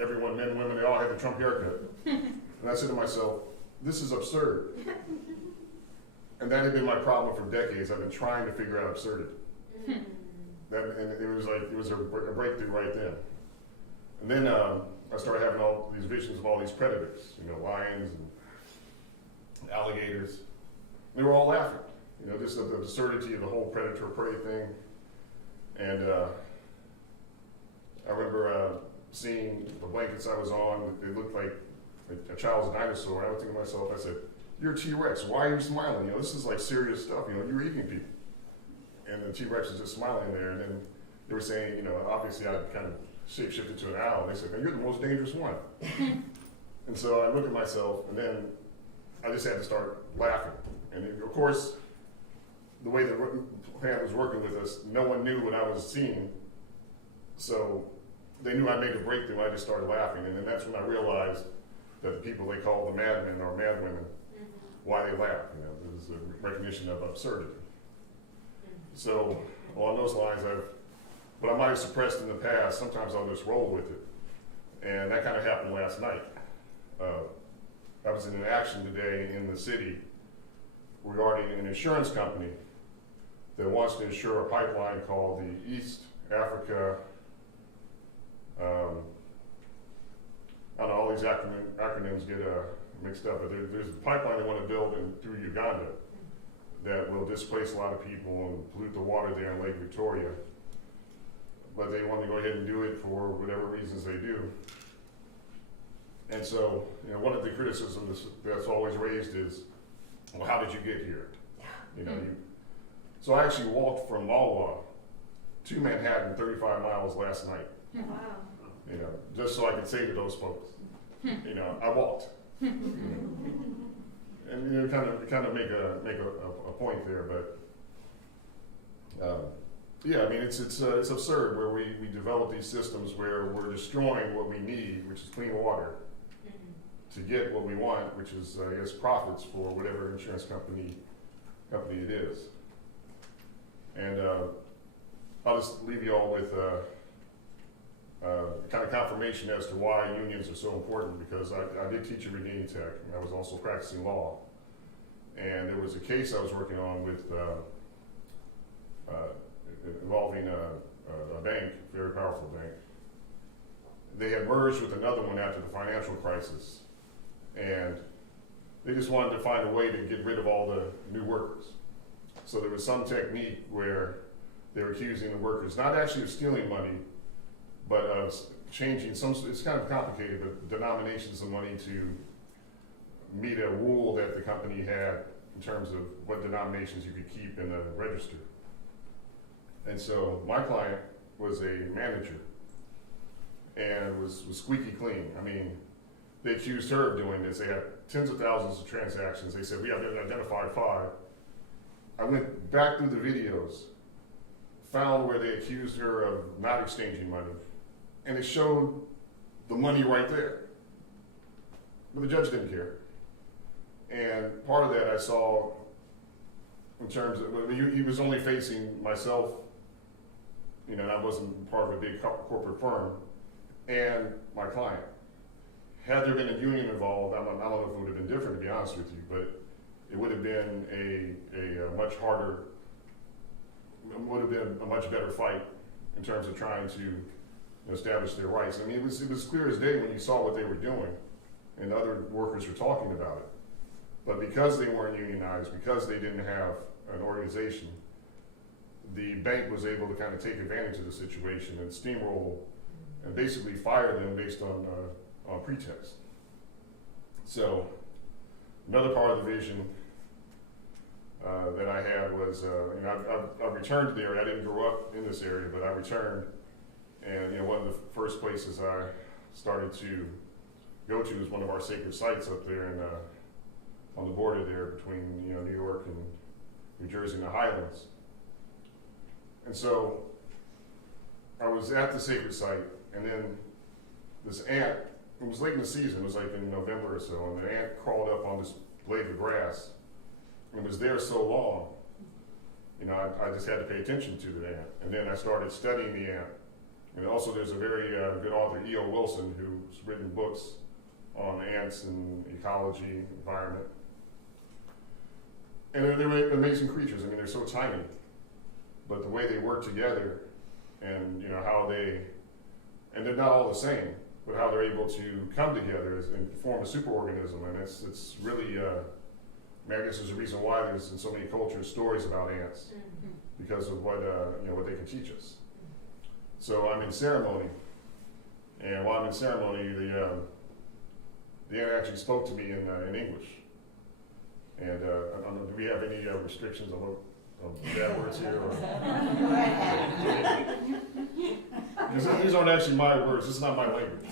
everyone, men and women, they all had the Trump haircut. And I said to myself, this is absurd. And that had been my problem for decades. I've been trying to figure out absurdity. And it was a breakthrough right then. And then I started having all these visions of all these predators, lions and alligators. They were all laughing, just the absurdity of the whole predator-prey thing. And I remember seeing the blankets I was on. They looked like a child's dinosaur. I was thinking to myself, I said, "You're a T-Rex. Why are you smiling? This is like serious stuff. You're eating people." And the T-Rex was just smiling there. And then they were saying, obviously I kind of shape-shifted to an owl. They said, "You're the most dangerous one." And so I looked at myself, and then I just had to start laughing. And of course, the way the plan was working with us, no one knew what I was seeing. So they knew I made a breakthrough. I just started laughing. And then that's when I realized that the people they call the madmen or madwomen, why they laugh. It was a recognition of absurdity. So along those lines, what I might have suppressed in the past, sometimes I'll just roll with it. And that kind of happened last night. I was in an action today in the city regarding an insurance company that wants to insure a pipeline called the East Africa, I don't know, all these acronyms get mixed up, but there's a pipeline they want to build through Uganda that will displace a lot of people and pollute the water there in Lake Victoria. But they want to go ahead and do it for whatever reasons they do. And so, one of the criticisms that's always raised is, well, how did you get here? So I actually walked from Malwa to Manhattan 35 miles last night. Wow. Just so I could say to those folks, I walked. And kind of make a point there, but yeah, I mean it's absurd where we develop these systems where we're destroying what we need, which is clean water, to get what we want, which is I guess profits for whatever insurance company it is. And I'll just leave you all with kind of confirmation as to why unions are so important, because I did teach at Virginia Tech, and I was also practicing law. And there was a case I was working on with involving a bank, a very powerful bank. They had merged with another one after the financial crisis, and they just wanted to find a way to get rid of all the new workers. So there was some technique where they were accusing the workers not actually of stealing money, but of changing it's kind of complicated, but denominations of money to meet a rule that the company had in terms of what denominations you could keep in the register. And so my client was a manager and was squeaky clean. I mean, they accused her of doing this. They had tens of thousands of transactions. They said, we have identified 5. I went back through the videos, found where they accused her of not exchanging money, and it showed the money right there. But the judge didn't care. And part of that I saw in terms of, he was only facing myself, and I wasn't part of a big corporate firm, and my client. Had there been a union involved, I don't know if it would have been different, to be honest with you, but it would have been a much harder, would have been a much better fight in terms of trying to establish their rights. I mean, it was clear as day when you saw what they were doing, and other workers were talking about it. But because they weren't unionized, because they didn't have an organization, the bank was able to kind of take advantage of the situation and steamroll and basically fire them based on pretext. So another part of the vision that I had was, I returned to the area. I didn't grow up in this area, but I returned, and one of the first places I started to go to is one of our sacred sites up there in, on the border there between New York and New Jersey and the Highlands. And so I was at the sacred site, and then this ant, it was late in the season, it was like in November or so, and the ant crawled up on this blade of grass, and it was there so long, I just had to pay attention to the ant. And then I started studying the ant. And also there's a very good author, E.O. Wilson, who's written books on ants and ecology, environment. And they're amazing creatures. I mean, they're so tiny, but the way they work together, and how and they're not all the same, but how they're able to come together and form a superorganism. And it's really, I guess there's a reason why there's in so many cultures stories about ants, because of what they can teach us. So I'm in ceremony, and while I'm in ceremony, the ant actually spoke to me in English. And I don't know, do we have any restrictions on bad words here? Because these aren't actually my words. This is not my language.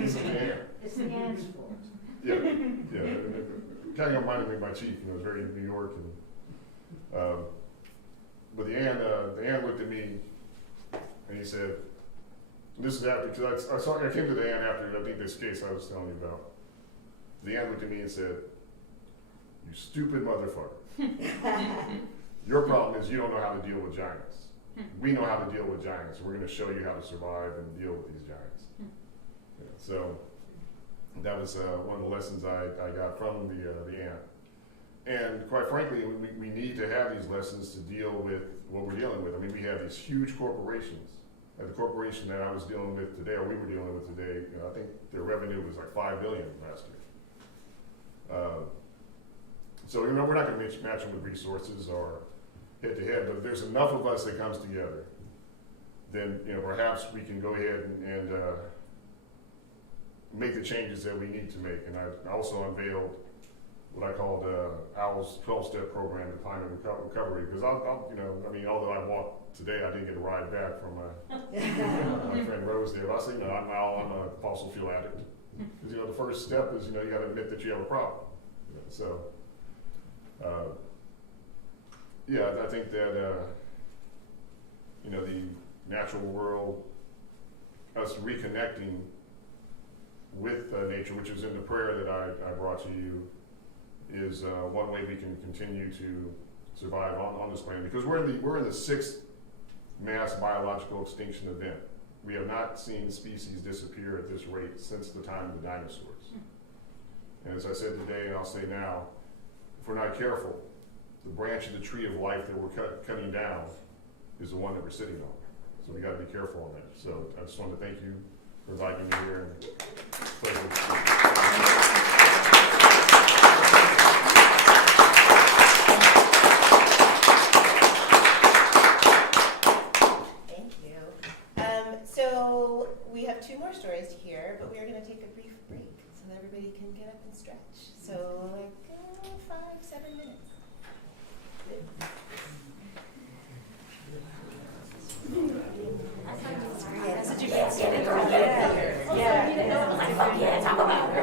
This is the ant. It's the ant's fault. Yeah. It kind of reminded me of my chief. It was very New York, and but the ant looked at me, and he said, "This is after," because I came to the ant after I think this case I was telling you about. The ant looked at me and said, "You stupid motherfucker. Your problem is you don't know how to deal with giants. We know how to deal with giants. We're going to show you how to survive and deal with these giants." So that was one of the lessons I got from the ant. And quite frankly, we need to have these lessons to deal with what we're dealing with. I mean, we have these huge corporations. Like the corporation that I was dealing with today, or we were dealing with today, I think their revenue was like $5 billion last year. So we're not going to match them with resources or head to head, but if there's enough of us that comes together, then perhaps we can go ahead and make the changes that we need to make. And I also unveiled what I called Owl's 12-step program to climate recovery, because although I walked today, I didn't get a ride back from my friend Rose there. But I said, I'm a fossil fuel addict. Because the first step is you got to admit that you have a problem. So. I think that the natural world, us reconnecting with nature, which is in the prayer that I brought to you, is one way we can continue to survive on this planet. Because we're in the 6th mass biological extinction event. We have not seen species disappear at this rate since the time of the dinosaurs. And as I said today, and I'll say now, if we're not careful, the branch of the tree of life that we're cutting down is the one that we're sitting on. So we got to be careful on that. So I just want to thank you for inviting me here. And pleasure. Thank you. So we have 2 more stories to hear, but we are going to take a brief break so that everybody can get up and stretch. So like 5-7 minutes. That's such a good story. Yeah, talk about her.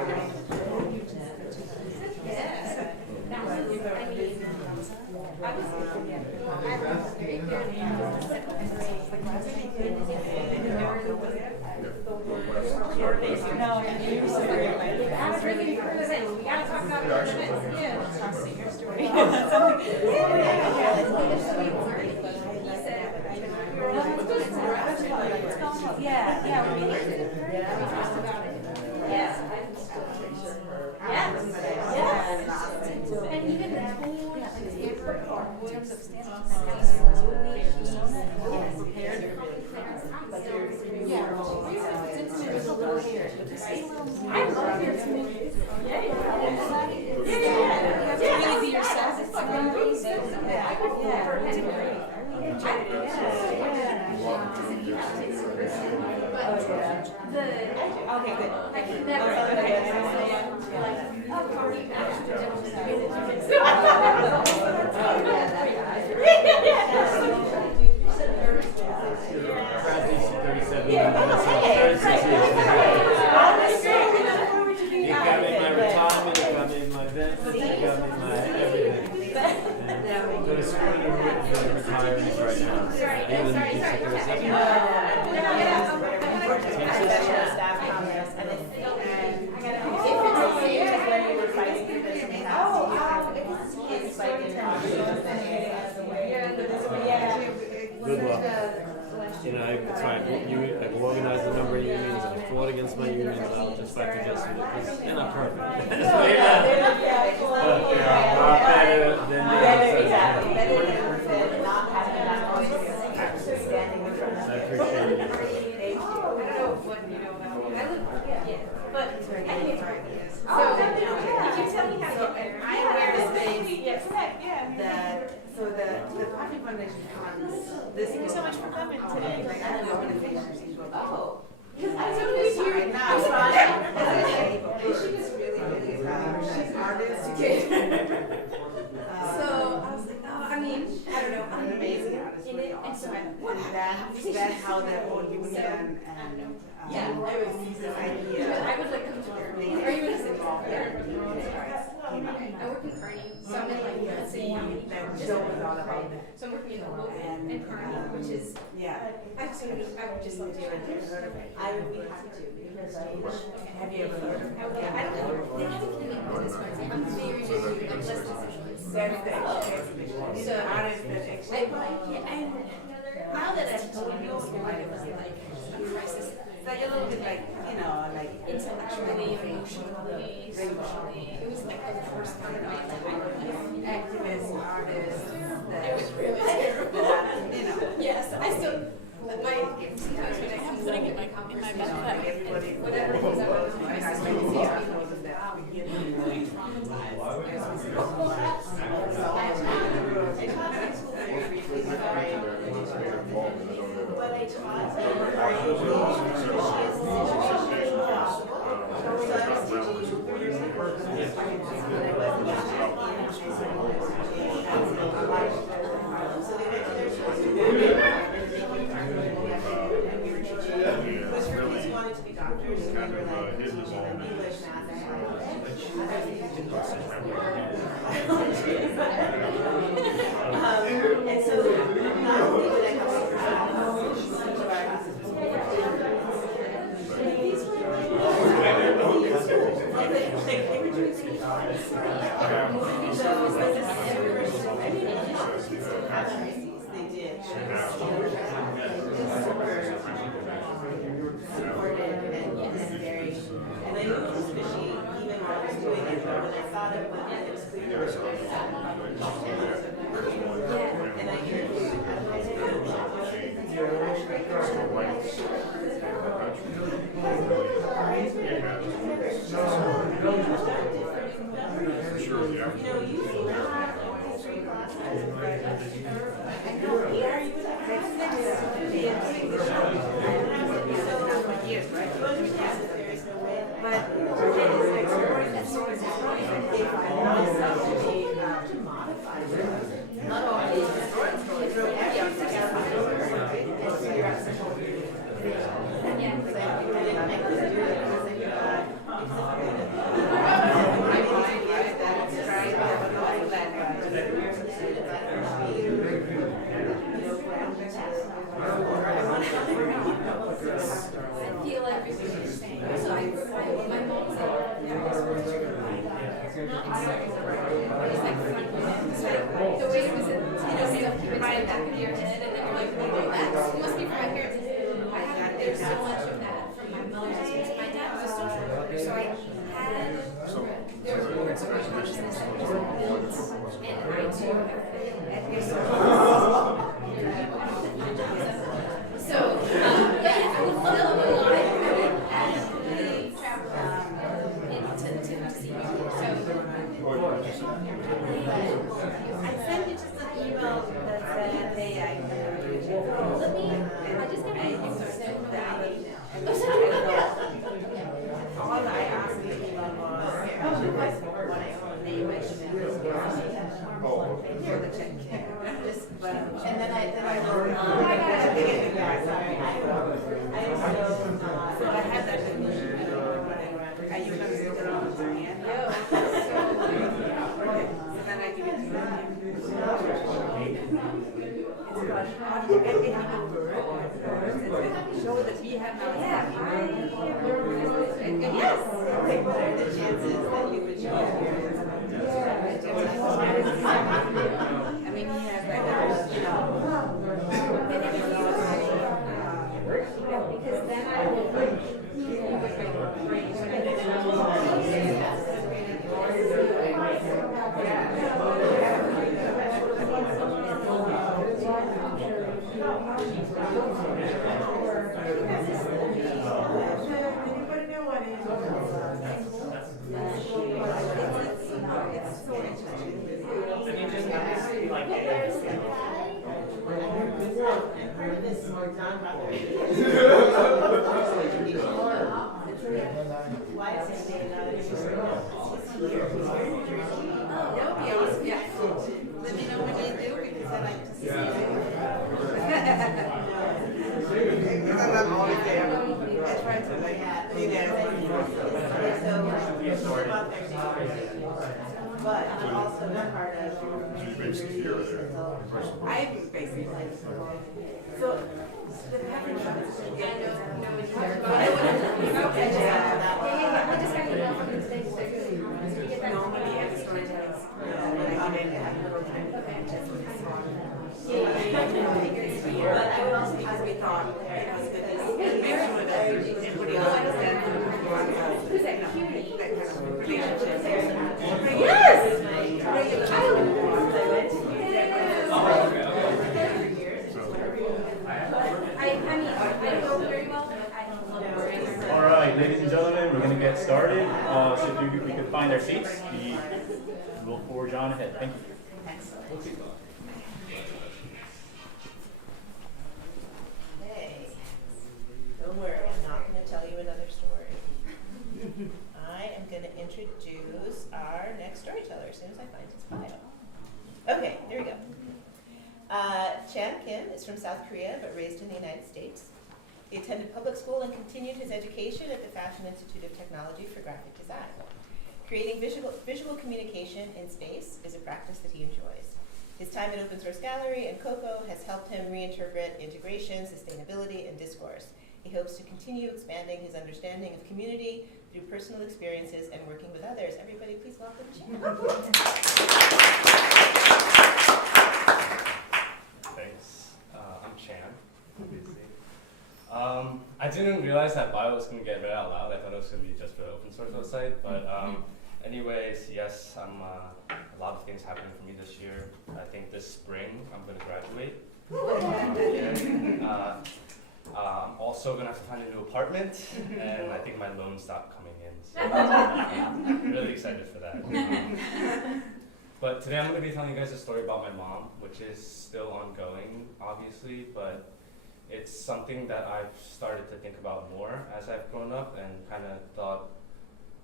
And even the I love your community. Really be yourself. It's amazing. Okay, good. I can never. the screen of retirees right now. Staff conference, and if it's the same as when you were fighting for this, it's like in Good luck. You know, it's fine. I will organize a number of unions. I fought against my unions. I'll just fight to justice because they're not perfect. But they are a lot better than the exactly. Better than not having that standing in front of I appreciate it. But anyway, so could you tell me how to get there? I wear this baby. Yes. So the Puffin Foundation funds this. Thank you so much for coming today. That organization seems to Oh. Because I don't know if you're not fine. She was really, really she's an artist. So I was like, oh, I mean, I don't know. An amazing artist, really awesome. And that's how the whole union and yeah, I was this idea. I would like come to your meeting. Are you in the city? Yeah. I work in Kearney, so I'm in like the city. That show was all about that. So I'm working in the local in Kearney, which is Yeah. I would just love to do it. I would be happy to because have you ever heard of it? I don't know. They have a community business cards. I'm very like less decisions. That's the exhibition. So artists that actually. and now that I've told you, it was like a crisis. It's like a little bit like, like Intellectually, emotionally, socially. It was like the first time in my life. activists, artists. It was really terrible. Yes, I still. Sometimes when I'm putting in my backpack, Everybody, whatever comes out of my I system, really it's But I taught wanted to be doctors. Kind of hit the ball. English, math, and and so not only would I have these were they did. Supported and very, and I knew it was fishy even while I was doing it, but when I thought of when it was clear, and I interviewed show that we have now. Yes. Like, what are the chances that you would show up here? I mean, he has like Because then I will Let me know when you do, because then I just see it. I try to like be there. But I'm also not part of. She's based here or there? I'm basically. So the pattern shop is normally at the storytellers. But I would also, because we thought it was good to make sure that everybody understands that kind of relationship. Yes! All right, ladies and gentlemen, we're going to get started. So if we could find our seats, we'll forge on ahead. Thank you. Hey, don't worry, I'm not going to tell you another story. I am going to introduce our next storyteller as soon as I find his bio. Okay, there we go. Chan Kim is from South Korea but raised in the United States. He attended public school and continued his education at the Fashion Institute of Technology for graphic design. Creating visual communication in space is a practice that he enjoys. His time at Open Source Gallery and COCO has helped him reinterpret integration, sustainability, and discourse. He hopes to continue expanding his understanding of community through personal experiences and working with others. Everybody please welcome Chan. Thanks. I'm Chan, obviously. I didn't realize that bio was going to get read out loud. I thought it was going to be just for the open source website. But anyways, yes, a lot of things happening for me this year. I think this spring I'm going to graduate. I'm also going to have to find a new apartment, and I think my loan stopped coming in. So I'm really excited for that. But today I'm going to be telling you guys a story about my mom, which is still ongoing, obviously, but it's something that I've started to think about more as I've grown up and kind of thought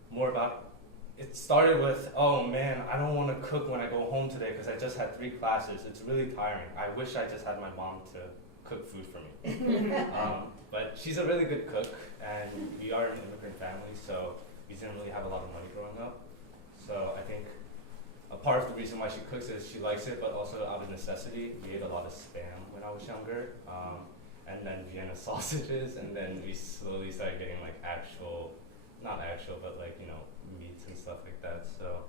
more about. It started with, oh man, I don't want to cook when I go home today because I just had 3 classes. It's really tiring. I wish I just had my mom to cook food for me. But she's a really good cook, and we are an immigrant family, so we didn't really have a lot of money growing up. So I think a part of the reason why she cooks is she likes it, but also out of necessity. We ate a lot of Spam when I was younger, and then Vienna sausages, and then we slowly started getting like not actual, but like, you know, meats and stuff like that. So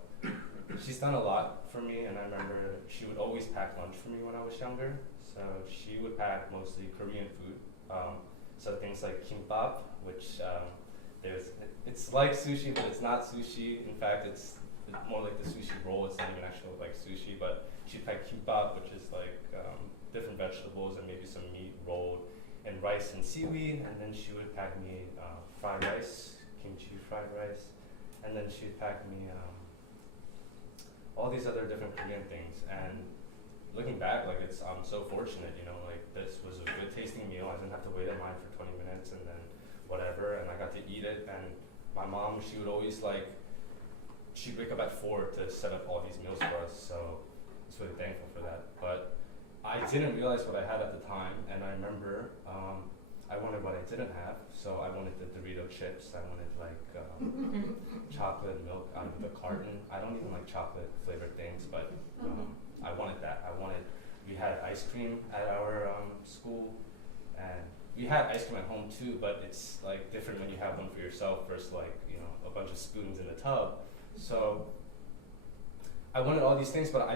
she's done a lot for me, and I remember she would always pack lunch for me when I was younger. So she would pack mostly Korean food. So things like kimbap, which it's like sushi, but it's not sushi. In fact, it's more like the sushi roll. It's not even actual like sushi, but she'd pack kimbap, which is like different vegetables and maybe some meat rolled in rice and seaweed. And then she would pack me fried rice, kimchi fried rice, and then she'd pack me all these other different Korean things. And looking back, like I'm so fortunate, you know, like this was a good tasting meal. I didn't have to wait in line for 20 minutes and then whatever, and I got to eat it. And my mom, she would always she'd wake up at 4 to set up all these meals for us, so I was really thankful for that. But I didn't realize what I had at the time, and I remember I wanted what I didn't have, so I wanted the Dorito chips. I wanted chocolate milk out of the carton. I don't even like chocolate flavored things, but I wanted that. I wanted we had ice cream at our school, and we had ice cream at home too, but it's like different when you have one for yourself versus like, you know, a bunch of spoons in a tub. So I wanted all these things, but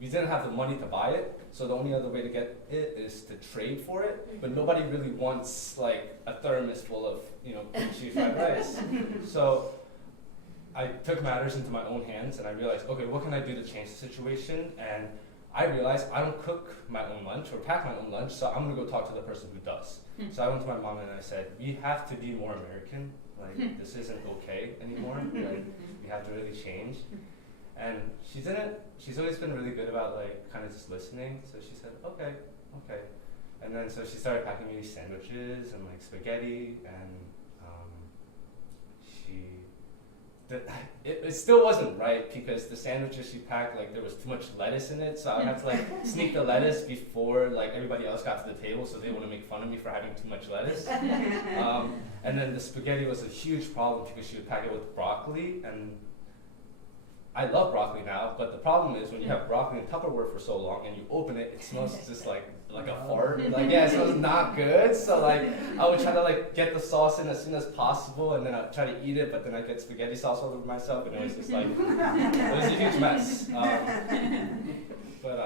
we didn't have the money to buy it, so the only other way to get it is to trade for it, but nobody really wants like a thermos full of, you know, kimchi fried rice. So I took matters into my own hands and I realized, okay, what can I do to change the situation? And I realized I don't cook my own lunch or pack my own lunch, so I'm gonna go talk to the person who does. So I went to my mom and I said, we have to be more American. Like, this isn't okay anymore. Like, we have to really change. And she's always been really good about like kind of just listening. So she said, okay. And then so she started packing me these sandwiches and like spaghetti, and it still wasn't right because the sandwiches she packed, like there was too much lettuce in it, so I would have to like sneak the lettuce before like everybody else got to the table, so they wouldn't make fun of me for having too much lettuce. And then the spaghetti was a huge problem because she would pack it with broccoli, and I love broccoli now, but the problem is when you have broccoli in Tupperware for so long and you open it, it smells just like a fart. Like, yeah, it smells not good. So like I would try to like get the sauce in as soon as possible, and then I'd try to eat it, but then I'd get spaghetti sauce all over myself, and it was just like, it was a huge mess. But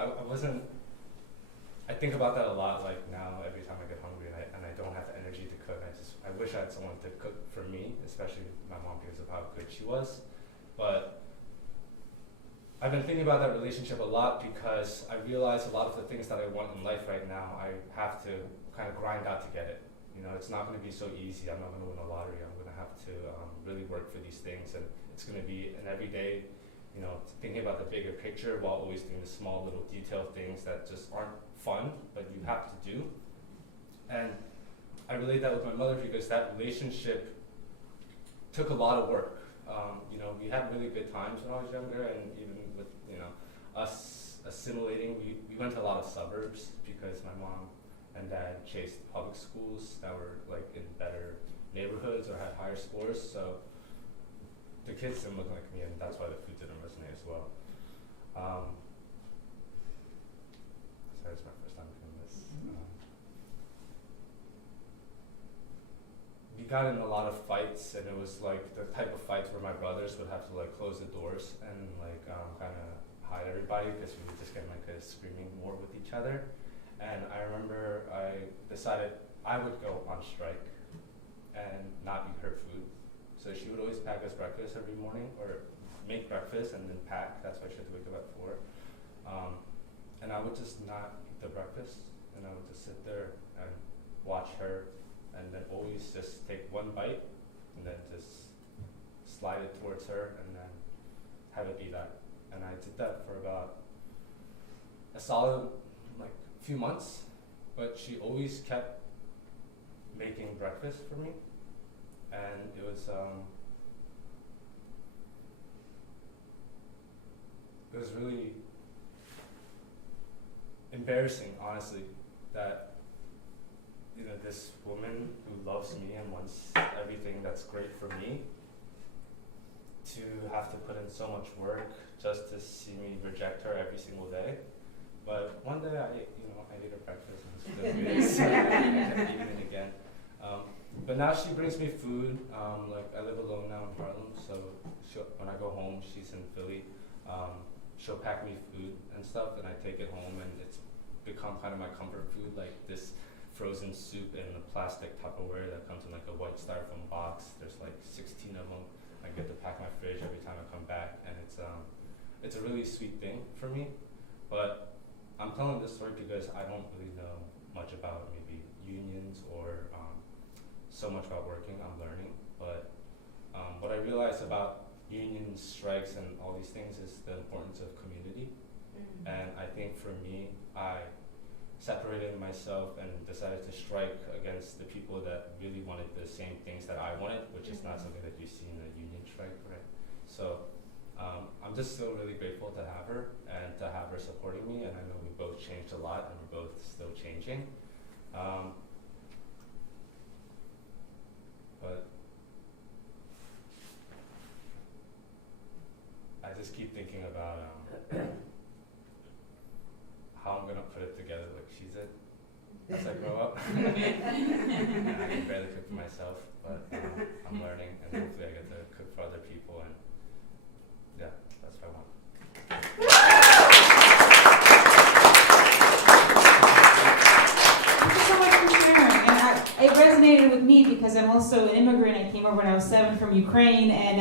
I think about that a lot, like now every time I get hungry and I don't have the energy to cook, I wish I had someone to cook for me, especially my mom because of how good she was. But I've been thinking about that relationship a lot because I realize a lot of the things that I want in life right now, I have to kind of grind out to get it. You know, it's not going to be so easy. I'm not going to win a lottery. I'm going to have to really work for these things, and it's going to be an everyday, you know, thinking about the bigger picture while always doing the small little detailed things that just aren't fun, but you have to do. And I relate that with my mother because that relationship took a lot of work. You know, we had really good times when I was younger, and even with, you know, us assimilating, we went to a lot of suburbs because my mom and dad chased public schools that were like in better neighborhoods or had higher scores, so the kids didn't look like me, and that's why the food didn't resonate as well. Sorry, it's my first time doing this. We got in a lot of fights, and it was like the type of fights where my brothers would have to like close the doors and like kind of hide everybody because we would just get like a screaming war with each other. And I remember I decided I would go on strike and not eat her food. So she would always pack us breakfast every morning, or make breakfast and then pack. That's why she had to wake up at 4. And I would just not eat the breakfast, and I would just sit there and watch her, and then always just take one bite and then just slide it towards her and then have it be that. And I did that for about a solid like few months, but she always kept making breakfast for me, and it was really embarrassing, honestly, that you know, this woman who loves me and wants everything that's great for me to have to put in so much work just to see me reject her every single day. But one day I ate her breakfast and it's still good, so I kept eating it again. But now she brings me food. Like I live alone now in Harlem, so when I go home, she's in Philly. She'll pack me food and stuff, and I take it home, and it's become kind of my comfort food, like this frozen soup in a plastic Tupperware that comes in like a white styrofoam box. There's like 16 of them. I get to pack my fridge every time I come back, and it's a really sweet thing for me. But I'm telling this story because I don't really know much about maybe unions or so much about working. I'm learning, but what I realized about union strikes and all these things is the importance of community. And I think for me, I separated myself and decided to strike against the people that really wanted the same things that I wanted, which is not something that you see in a union strike, right? So I'm just still really grateful to have her and to have her supporting me, and I know we both changed a lot and we're both still changing. But I just keep thinking about as I grow up. And I can barely cook for myself, but I'm learning, and hopefully I get to cook for other people, and yeah, that's what I want. Thank you so much for sharing. And it resonated with me because I'm also an immigrant. I came over when I was 7 from Ukraine, and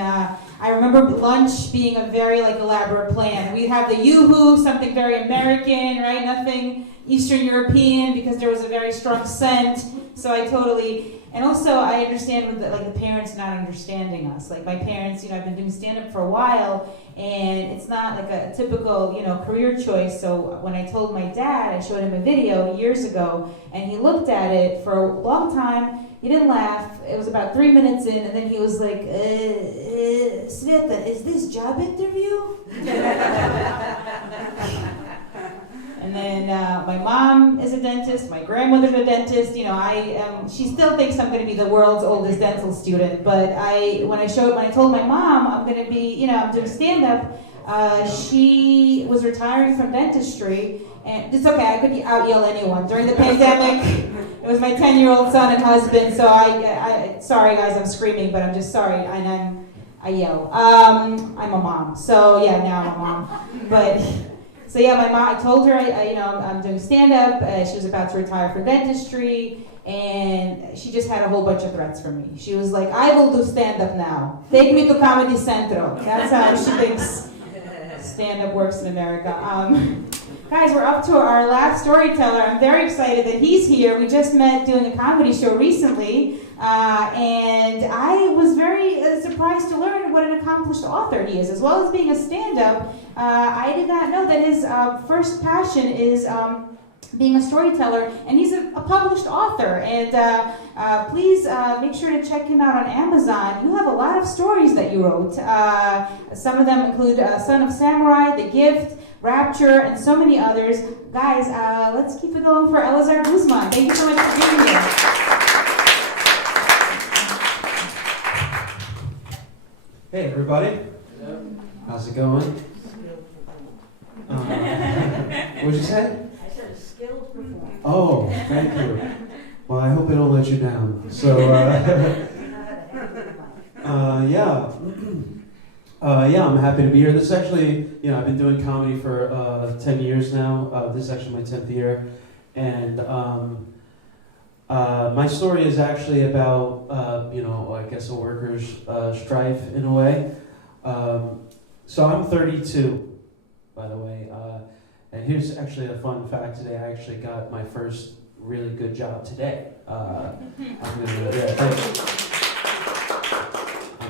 I remember lunch being a very elaborate plan. We'd have the yoo-hoo, something very American, right? Nothing Eastern European because there was a very strong scent. So I totally, and also I understand with the parents not understanding us. Like my parents, I've been doing stand-up for a while, and it's not like a typical, career choice. So when I told my dad, I showed him a video years ago, and he looked at it for a long time. He didn't laugh. It was about 3 minutes in, and then he was like, Sveta, is this job interview? And then my mom is a dentist, my grandmother's a dentist. She still thinks I'm going to be the world's oldest dental student. But when I told my mom I'm going to be, I'm doing stand-up, she was retiring from dentistry. And it's okay, I could out-yell anyone. During the pandemic, it was my 10-year-old son and husband, so sorry guys, I'm screaming, but I'm just sorry, and I yell. I'm a mom, so yeah, now I'm a mom. But, so yeah, my mom, I told her, I'm doing stand-up, she was about to retire from dentistry, and she just had a whole bunch of threats for me. She was like, I will do stand-up now. Take me to Comedy Central. That's how she thinks stand-up works in America. Guys, we're up to our last storyteller. I'm very excited that he's here. We just met doing a comedy show recently, and I was very surprised to learn what an accomplished author he is. As well as being a stand-up, I did not know that his first passion is being a storyteller, and he's a published author. And please make sure to check him out on Amazon. You have a lot of stories that you wrote. Some of them include Son of Samurai, The Gift, Rapture, and so many others. Guys, let's keep it going for Eleazar Guzman. Thank you so much for being here. Hey, everybody. How's it going? What'd you say? I said a skilled performer. Oh, thank you. Well, I hope I don't let you down. So, yeah, I'm happy to be here. This is actually, I've been doing comedy for 10 years now. This is actually my 10th year. And my story is actually about, I guess a worker's strife in a way. So I'm 32, by the way. And here's actually a fun fact today. I actually got my first really good job today. I'm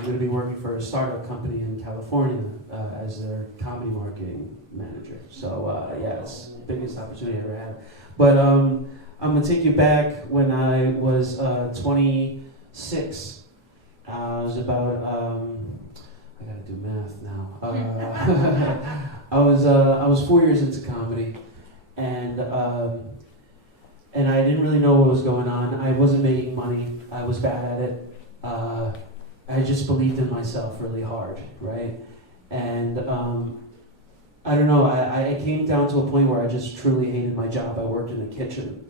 going to be working for a startup company in California as their comedy marketing manager. So it's the biggest opportunity I ever had. But I'm going to take you back when I was 26. I was about, I got to do math now. I was 4 years into comedy, and I didn't really know what was going on. I wasn't making money. I was bad at it. I just believed in myself really hard, right? And I don't know, I came down to a point where I just truly hated my job. I worked in a kitchen,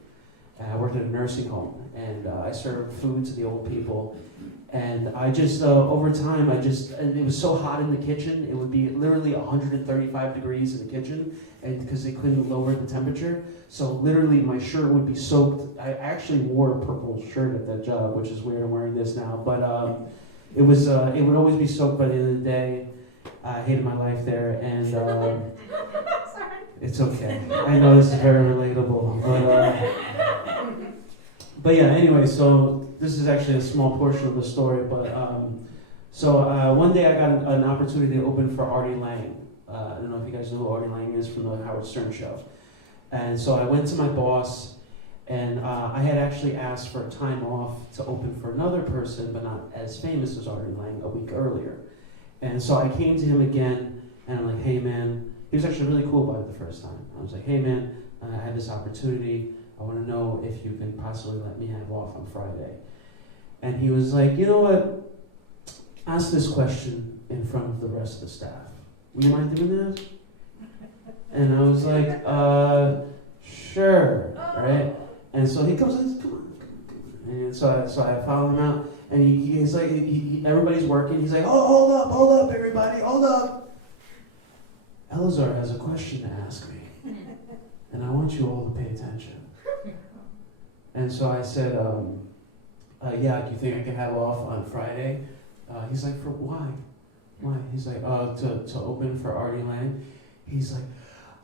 and I worked in a nursing home, and I served food to the old people. And I just, over time, and it was so hot in the kitchen, it would be literally 135 degrees in the kitchen, and because they couldn't lower the temperature. So literally my shirt would be soaked. I actually wore a purple shirt at that job, which is weird, I'm wearing this now. But it would always be soaked by the end of the day. I hated my life there, and it's okay. I know this is very relatable, but yeah, anyway, so this is actually a small portion of the story, but one day I got an opportunity to open for Artie Lang. I don't know if you guys know who Artie Lang is from the Howard Stern show. And so I went to my boss, and I had actually asked for time off to open for another person, but not as famous as Artie Lang, a week earlier. And so I came to him again, and I'm like, hey man, he was actually really cool about it the first time. I was like, hey man, I had this opportunity. I want to know if you can possibly let me have off on Friday. And he was like, you know what? Ask this question in front of the rest of the staff. Would you mind doing that? And I was like, sure, right? And so he comes and says, come on. And so I follow him out, and he's like, everybody's working. He's like, oh, hold up, everybody, hold up. Eleazar has a question to ask me, and I want you all to pay attention. And so I said, yeah, do you think I can have off on Friday? He's like, for why? Why? He's like, to open for Artie Lang. He's like,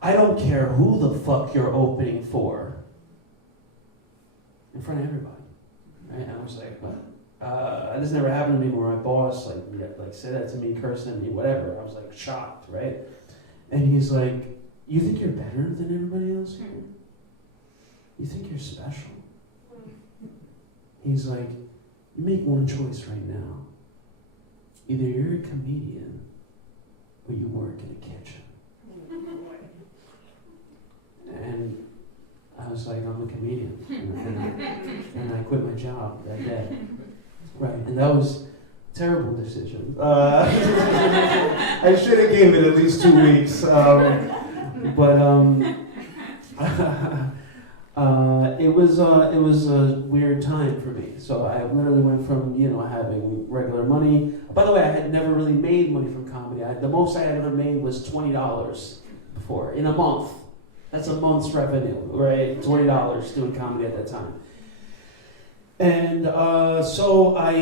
I don't care who the fuck you're opening for. In front of everybody. Right? And I was like, what? This never happened to me where my boss like said that to me, cursing at me, whatever. I was like shocked, right? And he's like, you think you're better than everybody else here? You think you're special? He's like, you make one choice right now. Either you're a comedian or you work in a kitchen. And I was like, I'm a comedian. And I quit my job that day. Right, and that was a terrible decision. I should have gave it at least 2 weeks. It was a weird time for me. So I literally went from, having regular money. By the way, I had never really made money from comedy. The most I had ever made was $20 before, in a month. That's a month's revenue, right? $20 doing comedy at that time. And so I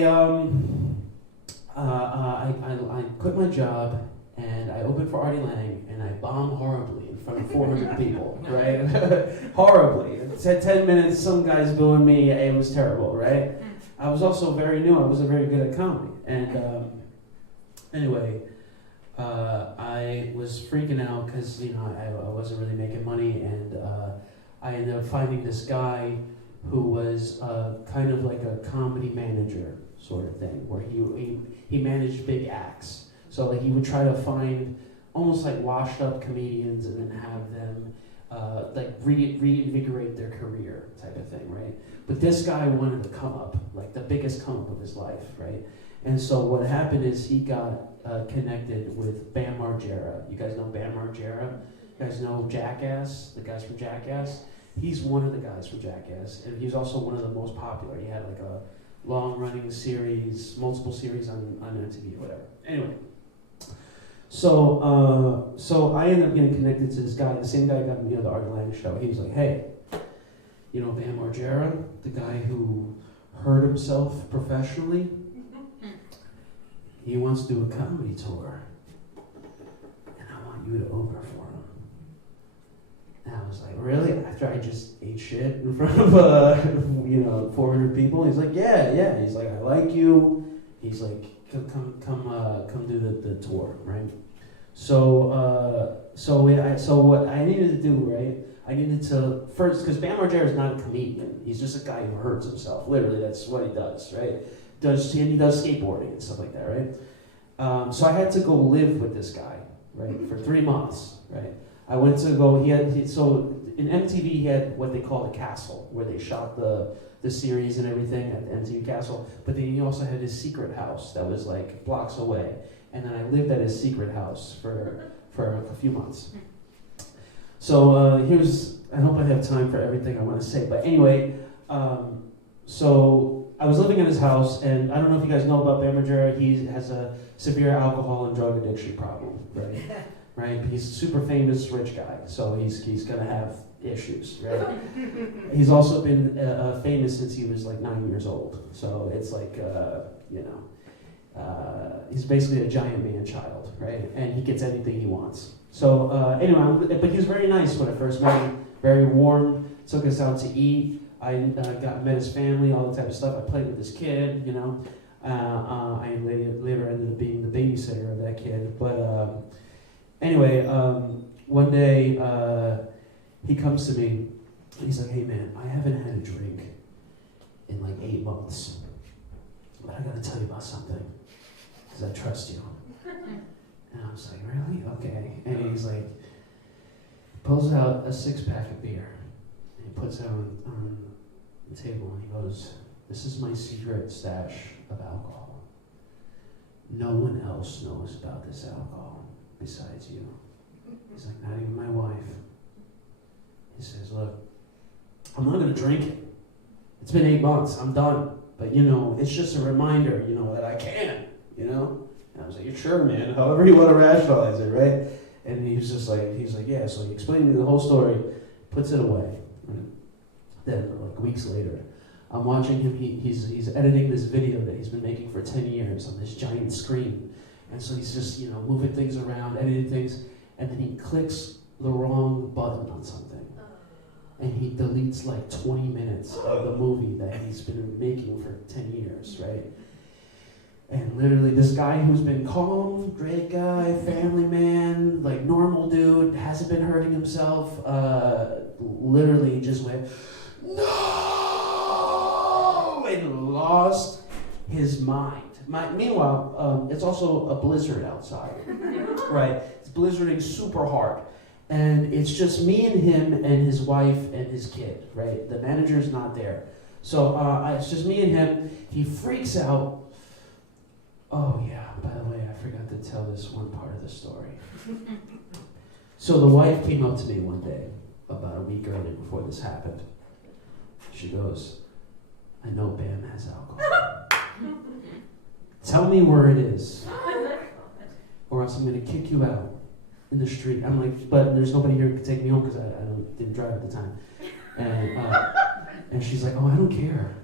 quit my job, and I opened for Artie Lang, and I bombed horribly in front of 400 people, right? Horribly. It said 10 minutes, some guy's booing me, it was terrible, right? I was also very new, I wasn't very good at comedy. And anyway, I was freaking out because, I wasn't really making money, and I ended up finding this guy who was kind of like a comedy manager sort of thing, where he managed big acts. So like he would try to find almost like washed up comedians and then have them reinvigorate their career type of thing, right? But this guy wanted to come up, like the biggest come up of his life, right? And so what happened is he got connected with Bam Margera. You guys know Bam Margera? You guys know Jackass, the guys from Jackass? He's one of the guys from Jackass, and he's also one of the most popular. He had like a long-running series, multiple series on MTV or whatever. Anyway, so I ended up getting connected to this guy. The same guy got me on the Artie Lang show. He was like, hey, Bam Margera, the guy who hurt himself professionally? He wants to do a comedy tour, and I want you to open for him. And I was like, really? After I just ate shit in front of 400 people? He's like, yeah. He's like, I like you. He's like, come do the tour, right? So what I needed to do, right? I needed to first, because Bam Margera is not a comedian. He's just a guy who hurts himself. Literally, that's what he does, right? He does skateboarding and stuff like that, right? So I had to go live with this guy, right, for 3 months, right? I went to go. So in MTV he had what they call the castle, where they shot the series and everything at the MTV castle. But then he also had his secret house that was like blocks away, and then I lived at his secret house for a few months. So I hope I have time for everything I want to say. But anyway, so I was living in his house, and I don't know if you guys know about Bam Margera. He has a severe alcohol and drug addiction problem, right? Right? He's a super famous rich guy, so he's gonna have issues, right? He's also been famous since he was like 9 years old, so it's like he's basically a giant man child, right? And he gets anything he wants. So anyway, but he was very nice when I first met him, very warm, took us out to eat. I met his family, all that type of stuff. I played with this kid, I later ended up being the babysitter of that kid. But anyway, one day he comes to me. He's like, hey man, I haven't had a drink in like 8 months. But I gotta tell you about something, because I trust you. And I was like, really? Okay. And he's like, pulls out a 6-pack of beer. And he puts it on the table and he goes, this is my secret stash of alcohol. No one else knows about this alcohol besides you. He's like, not even my wife. He says, look, I'm not gonna drink it. It's been 8 months, I'm done. But you know, it's just a reminder, you know, that I can, you know? And I was like, you're sure, man, however you want to rationalize it, right? And he was just like, yeah, so he explained to me the whole story, puts it away. Right? Then, like weeks later, I'm watching him, he's editing this video that he's been making for 10 years on this giant screen. And so he's just, you know, moving things around, editing things, and then he clicks the wrong button on something. And he deletes like 20 minutes of the movie that he's been making for 10 years, right? And literally this guy who's been calm, great guy, family man, like normal dude, hasn't been hurting himself, literally just went, no! And lost his mind. Meanwhile, it's also a blizzard outside, right? It's blizzarding super hard. And it's just me and him and his wife and his kid, right? The manager's not there. So it's just me and him. He freaks out. Oh yeah, by the way, I forgot to tell this one part of the story. So the wife came up to me one day, about a week earlier before this happened. She goes, I know Bam has alcohol. Tell me where it is, or else I'm gonna kick you out in the street. I'm like, but there's nobody here to take me home because I didn't drive at the time. And she's like, oh, I don't care.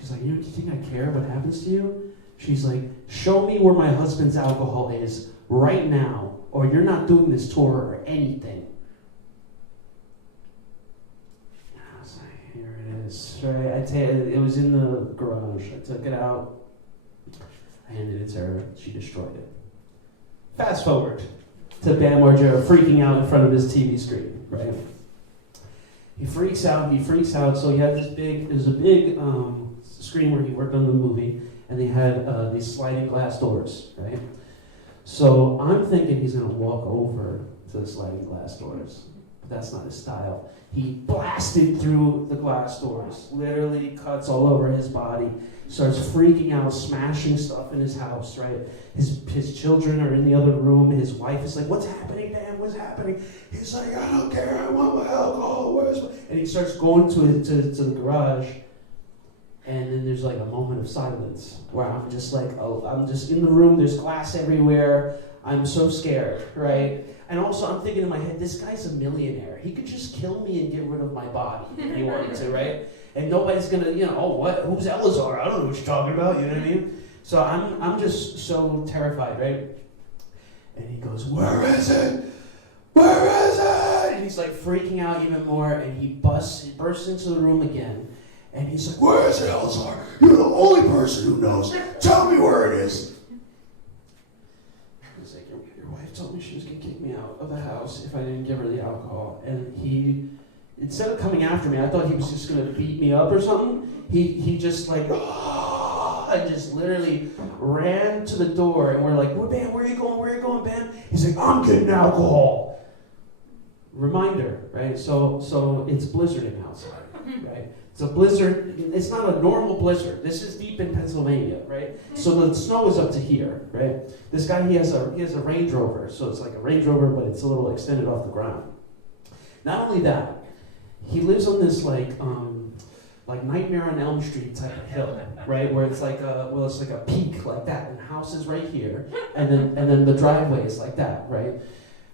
She's like, you think I care what happens to you? She's like, show me where my husband's alcohol is right now, or you're not doing this tour or anything. I was like, here it is. Right? It was in the garage. I took it out. I handed it to her. She destroyed it. Fast forward to Bam Margera freaking out in front of his TV screen, right? He freaks out, so he had there's a big screen where he worked on the movie, and they had these sliding glass doors, right? So I'm thinking he's gonna walk over to the sliding glass doors, but that's not his style. He blasted through the glass doors, literally cuts all over his body, starts freaking out, smashing stuff in his house, right? His children are in the other room. His wife is like, what's happening, Dan? What's happening? He's like, I don't care. I want my alcohol. Where's my... And he starts going to the garage. And then there's like a moment of silence where I'm just like, oh, I'm just in the room. There's glass everywhere. I'm so scared, right? And also I'm thinking in my head, this guy's a millionaire. He could just kill me and get rid of my body if he wanted to, right? And nobody's gonna, you know, oh, what? Who's Eleazar? I don't know what you're talking about, you know what I mean? So I'm just so terrified, right? And he goes, where is it? Where is it? And he's like freaking out even more, and he bursts into the room again, and he's like, where is it, Eleazar? You're the only person who knows. Tell me where it is. He's like, your wife told me she was gonna kick me out of the house if I didn't give her the alcohol. And he, instead of coming after me, I thought he was just gonna beat me up or something. He just like, I just literally ran to the door, and we're like, Bam, where are you going? Where are you going, Bam? He's like, I'm getting alcohol. Reminder, right? So it's blizzarding outside, right? It's a blizzard. It's not a normal blizzard. This is deep in Pennsylvania, right? So the snow is up to here, right? This guy, he has a Range Rover, so it's like a Range Rover, but it's a little extended off the ground. Not only that, he lives on this like Nightmare on Elm Street type of hill, right? Where it's like it's like a peak like that, and the house is right here, and then the driveway is like that, right?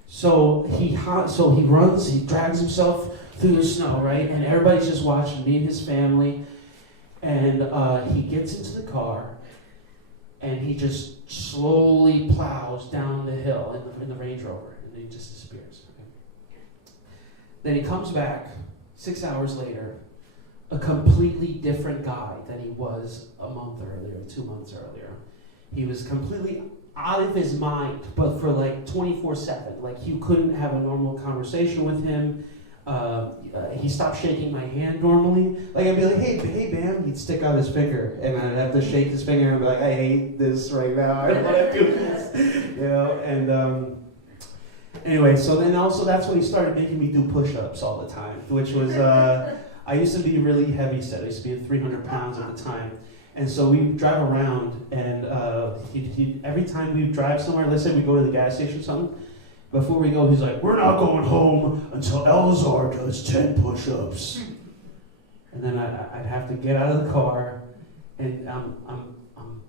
So he runs, he drags himself through the snow, right? And everybody's just watching, me and his family, and he gets into the car, and he just slowly plows down the hill in the Range Rover, and then he just disappears. Okay? Then he comes back 6 hours later, a completely different guy than he was a month earlier, 2 months earlier. He was completely out of his mind, but for like 24/7. Like you couldn't have a normal conversation with him. He stopped shaking my hand normally. Like I'd be like, hey, Bam. He'd stick out his finger, and I'd have to shake his finger and be like, I hate this right now. I don't want to do this, you know. And anyway, so then also that's when he started making me do push-ups all the time, which was I used to be really heavy set. I used to be at 300 pounds at the time. And so we drive around, and every time we drive somewhere, let's say we go to the gas station or something, before we go, he's like, we're not going home until Eleazar does 10 push-ups. And then I'd have to get out of the car, and I'm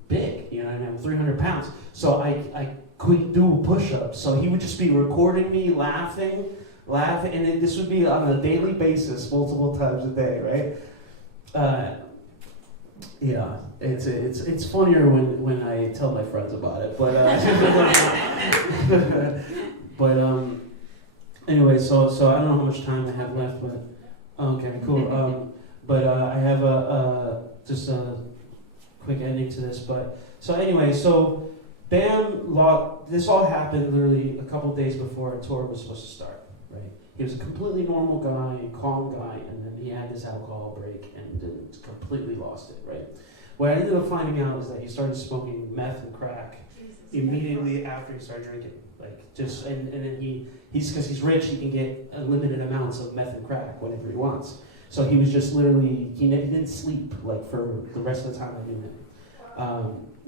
big, you know, and I'm 300 pounds. So I couldn't do push-ups. So he would just be recording me laughing, and this would be on a daily basis, multiple times a day, right? Yeah, it's funnier when I tell my friends about it, but anyway, so I don't know how much time I have left, but okay, cool. But I have just a quick ending to this. But so anyway, so Bam, this all happened literally a couple days before our tour was supposed to start. Right? He was a completely normal guy, calm guy, and then he had this alcohol break and completely lost it. Right? What I ended up finding out is that he started smoking meth and crack immediately after he started drinking. Like just and then he's because he's rich, he can get unlimited amounts of meth and crack whenever he wants. So he was just literally he didn't sleep like for the rest of the time I knew him.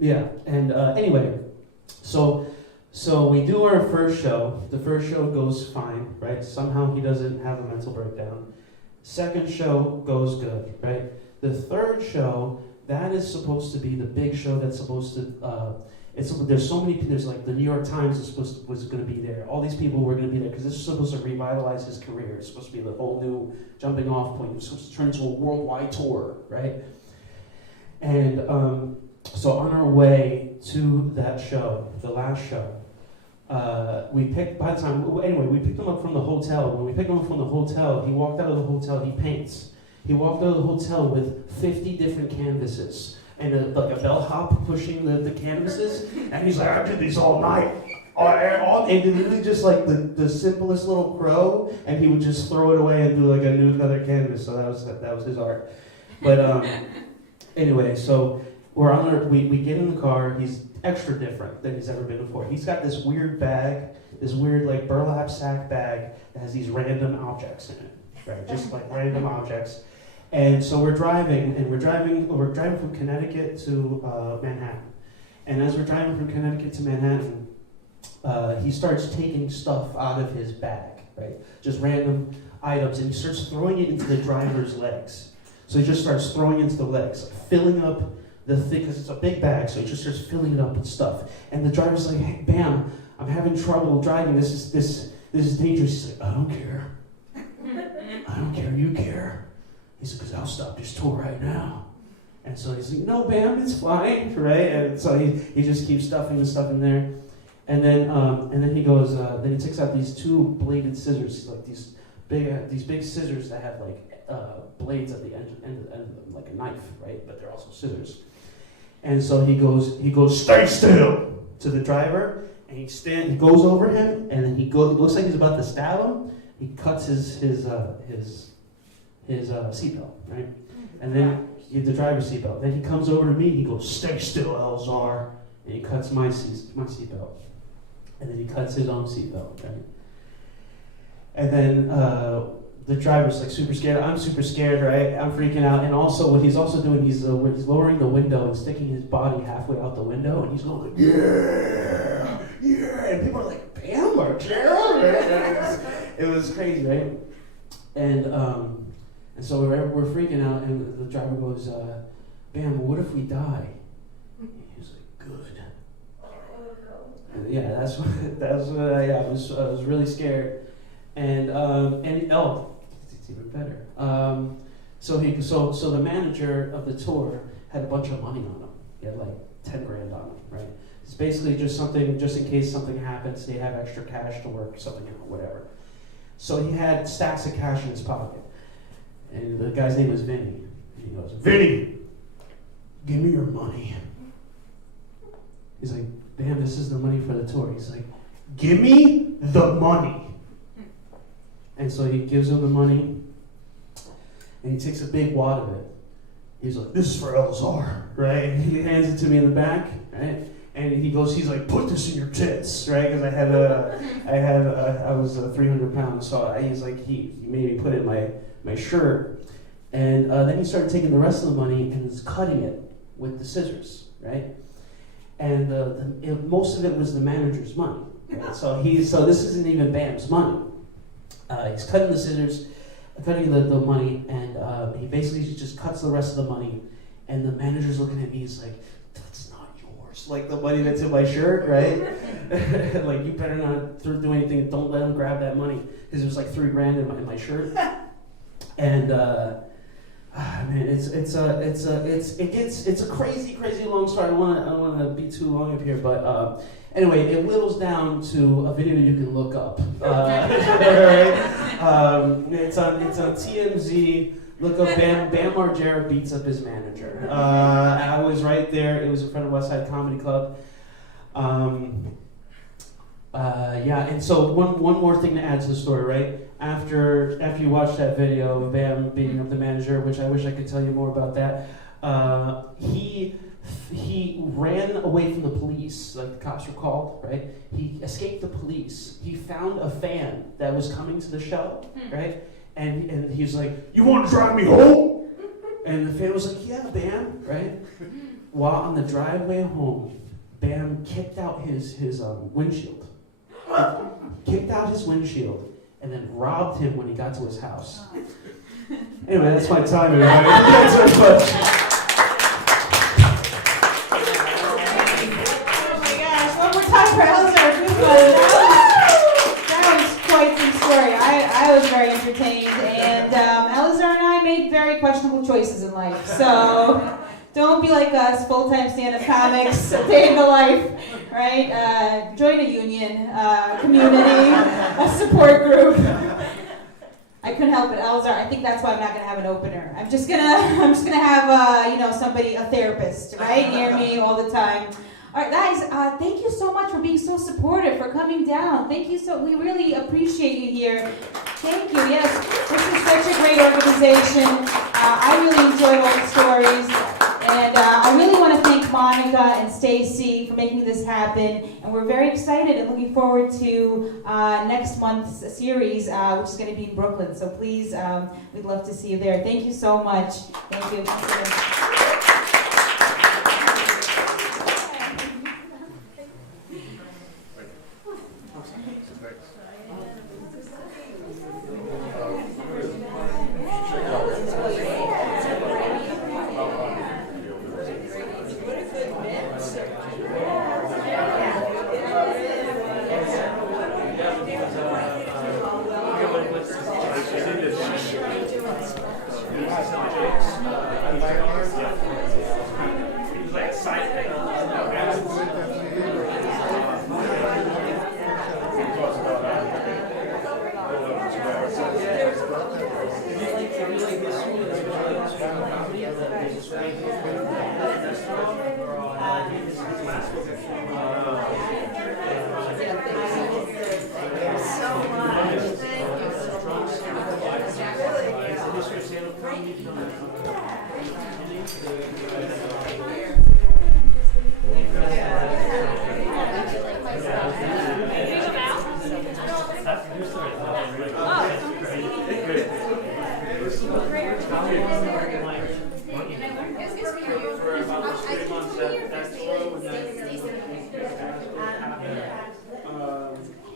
Yeah, and anyway, so we do our first show. The first show goes fine, right? Somehow he doesn't have a mental breakdown. Second show goes good, right? The third show, that is supposed to be the big show that's supposed to. There's so many. There's like the New York Times was going to be there. All these people were going to be there because this is supposed to revitalize his career. It's supposed to be the whole new jumping off point. It was supposed to turn into a worldwide tour, right? And so on our way to that show, the last show, we picked him up from the hotel. When we picked him up from the hotel, he walked out of the hotel. He paints. He walked out of the hotel with 50 different canvases. And like a bellhop pushing the canvases, and he's like, I did these all night. And literally just like the simplest little crow, and he would just throw it away and do like another canvas. So that was his art. But anyway, so we get in the car. He's extra different than he's ever been before. He's got this weird bag, this weird like burlap sack bag that has these random objects in it, right? Just like random objects. And so we're driving from Connecticut to Manhattan. And as we're driving from Connecticut to Manhattan, he starts taking stuff out of his bag, right? Just random items, and he starts throwing it into the driver's legs. So he just starts throwing into the legs, filling up the thing, because it's a big bag, so he just starts filling it up with stuff. And the driver's like, hey, Bam, I'm having trouble driving, this is dangerous. He's like, I don't care. I don't care, you care. He said, because I'll stop this tour right now. And so he's like, no, Bam, it's fine, right? And so he just keeps stuffing the stuff in there. And then he goes, then he takes out these two bladed scissors, like these big scissors that have like blades at the end of them, like a knife, right? But they're also scissors. And so he goes, stay still to the driver, and he goes over him, and then it looks like he's about to stab him. He cuts his seatbelt, right? And then the driver's seatbelt. Then he comes over to me, he goes, stay still, Eleazar. And he cuts my seatbelt. And then he cuts his own seatbelt, right? And then the driver's like super scared. I'm super scared, right? I'm freaking out. And also what he's also doing, he's lowering the window and sticking his body halfway out the window, and he's going like, yeah, yeah. And people are like, Bam or Gerald? Right? It was crazy, right? And so we're freaking out, and the driver goes, Bam, what if we die? He's like, good. And yeah, that's what I was really scared. And it's even better. So the manager of the tour had a bunch of money on him. He had like 10 grand on him, right? It's basically just something, just in case something happens, they have extra cash to work something out, whatever. So he had stacks of cash in his pocket. And the guy's name was Vinny. And he goes, Vinny, give me your money. He's like, Bam, this is the money for the tour. He's like, give me the money. And so he gives him the money, and he takes a big wad of it. He's like, this is for Eleazar, right? And he hands it to me in the back, right? And he's like, put this in your tits, right? Because I was 300 pounds, so he made me put it in my shirt. And then he started taking the rest of the money and was cutting it with the scissors, right? And most of it was the manager's money, right? So this isn't even Bam's money. He's cutting the scissors, cutting the money, and he basically just cuts the rest of the money, and the manager's looking at me, he's like, that's not yours. Like the money that's in my shirt, right? Like, you better not do anything, don't let him grab that money. Because it was like $3,000 in my shirt. And man, it's a crazy long story. I don't want to be too long up here, but anyway, it whittles down to a video you can look up. Right? It's on TMZ. Look up Bam Margera beats up his manager. I was right there. It was in front of West Side Comedy Club. Yeah, and so one more thing to add to the story, right? After you watch that video of Bam beating up the manager, which I wish I could tell you more about that, he ran away from the police, like the cops were called, right? He escaped the police. He found a fan that was coming to the show, right? And he was like, "You want to drive me home?" And the fan was like, "Yeah, Bam," right? While on the driveway home, Bam kicked out his windshield. Kicked out his windshield and then robbed him when he got to his house. Anyway, that's my time, everybody. Thanks very much. Oh my gosh, one more time for Eleazar Guzman. That was quite some story. I was very entertained, and Eleazar and I made very questionable choices in life, so don't be like us, full-time stand-up comics, a day in the life, right? Join a union, community, a support group. I couldn't help it, Eleazar. I think that's why I'm not gonna have an opener. I'm just gonna have somebody, a therapist, right, near me all the time. All right, guys, thank you so much for being so supportive, for coming down. Thank you we really appreciate you here. Thank you, yes. This is such a great organization. I really enjoyed all the stories. And I really want to thank Monica and Stacie for making this happen. And we're very excited and looking forward to next month's series, which is going to be in Brooklyn. So please, we'd love to see you there. Thank you so much. Thank you.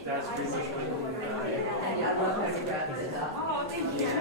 That's pretty much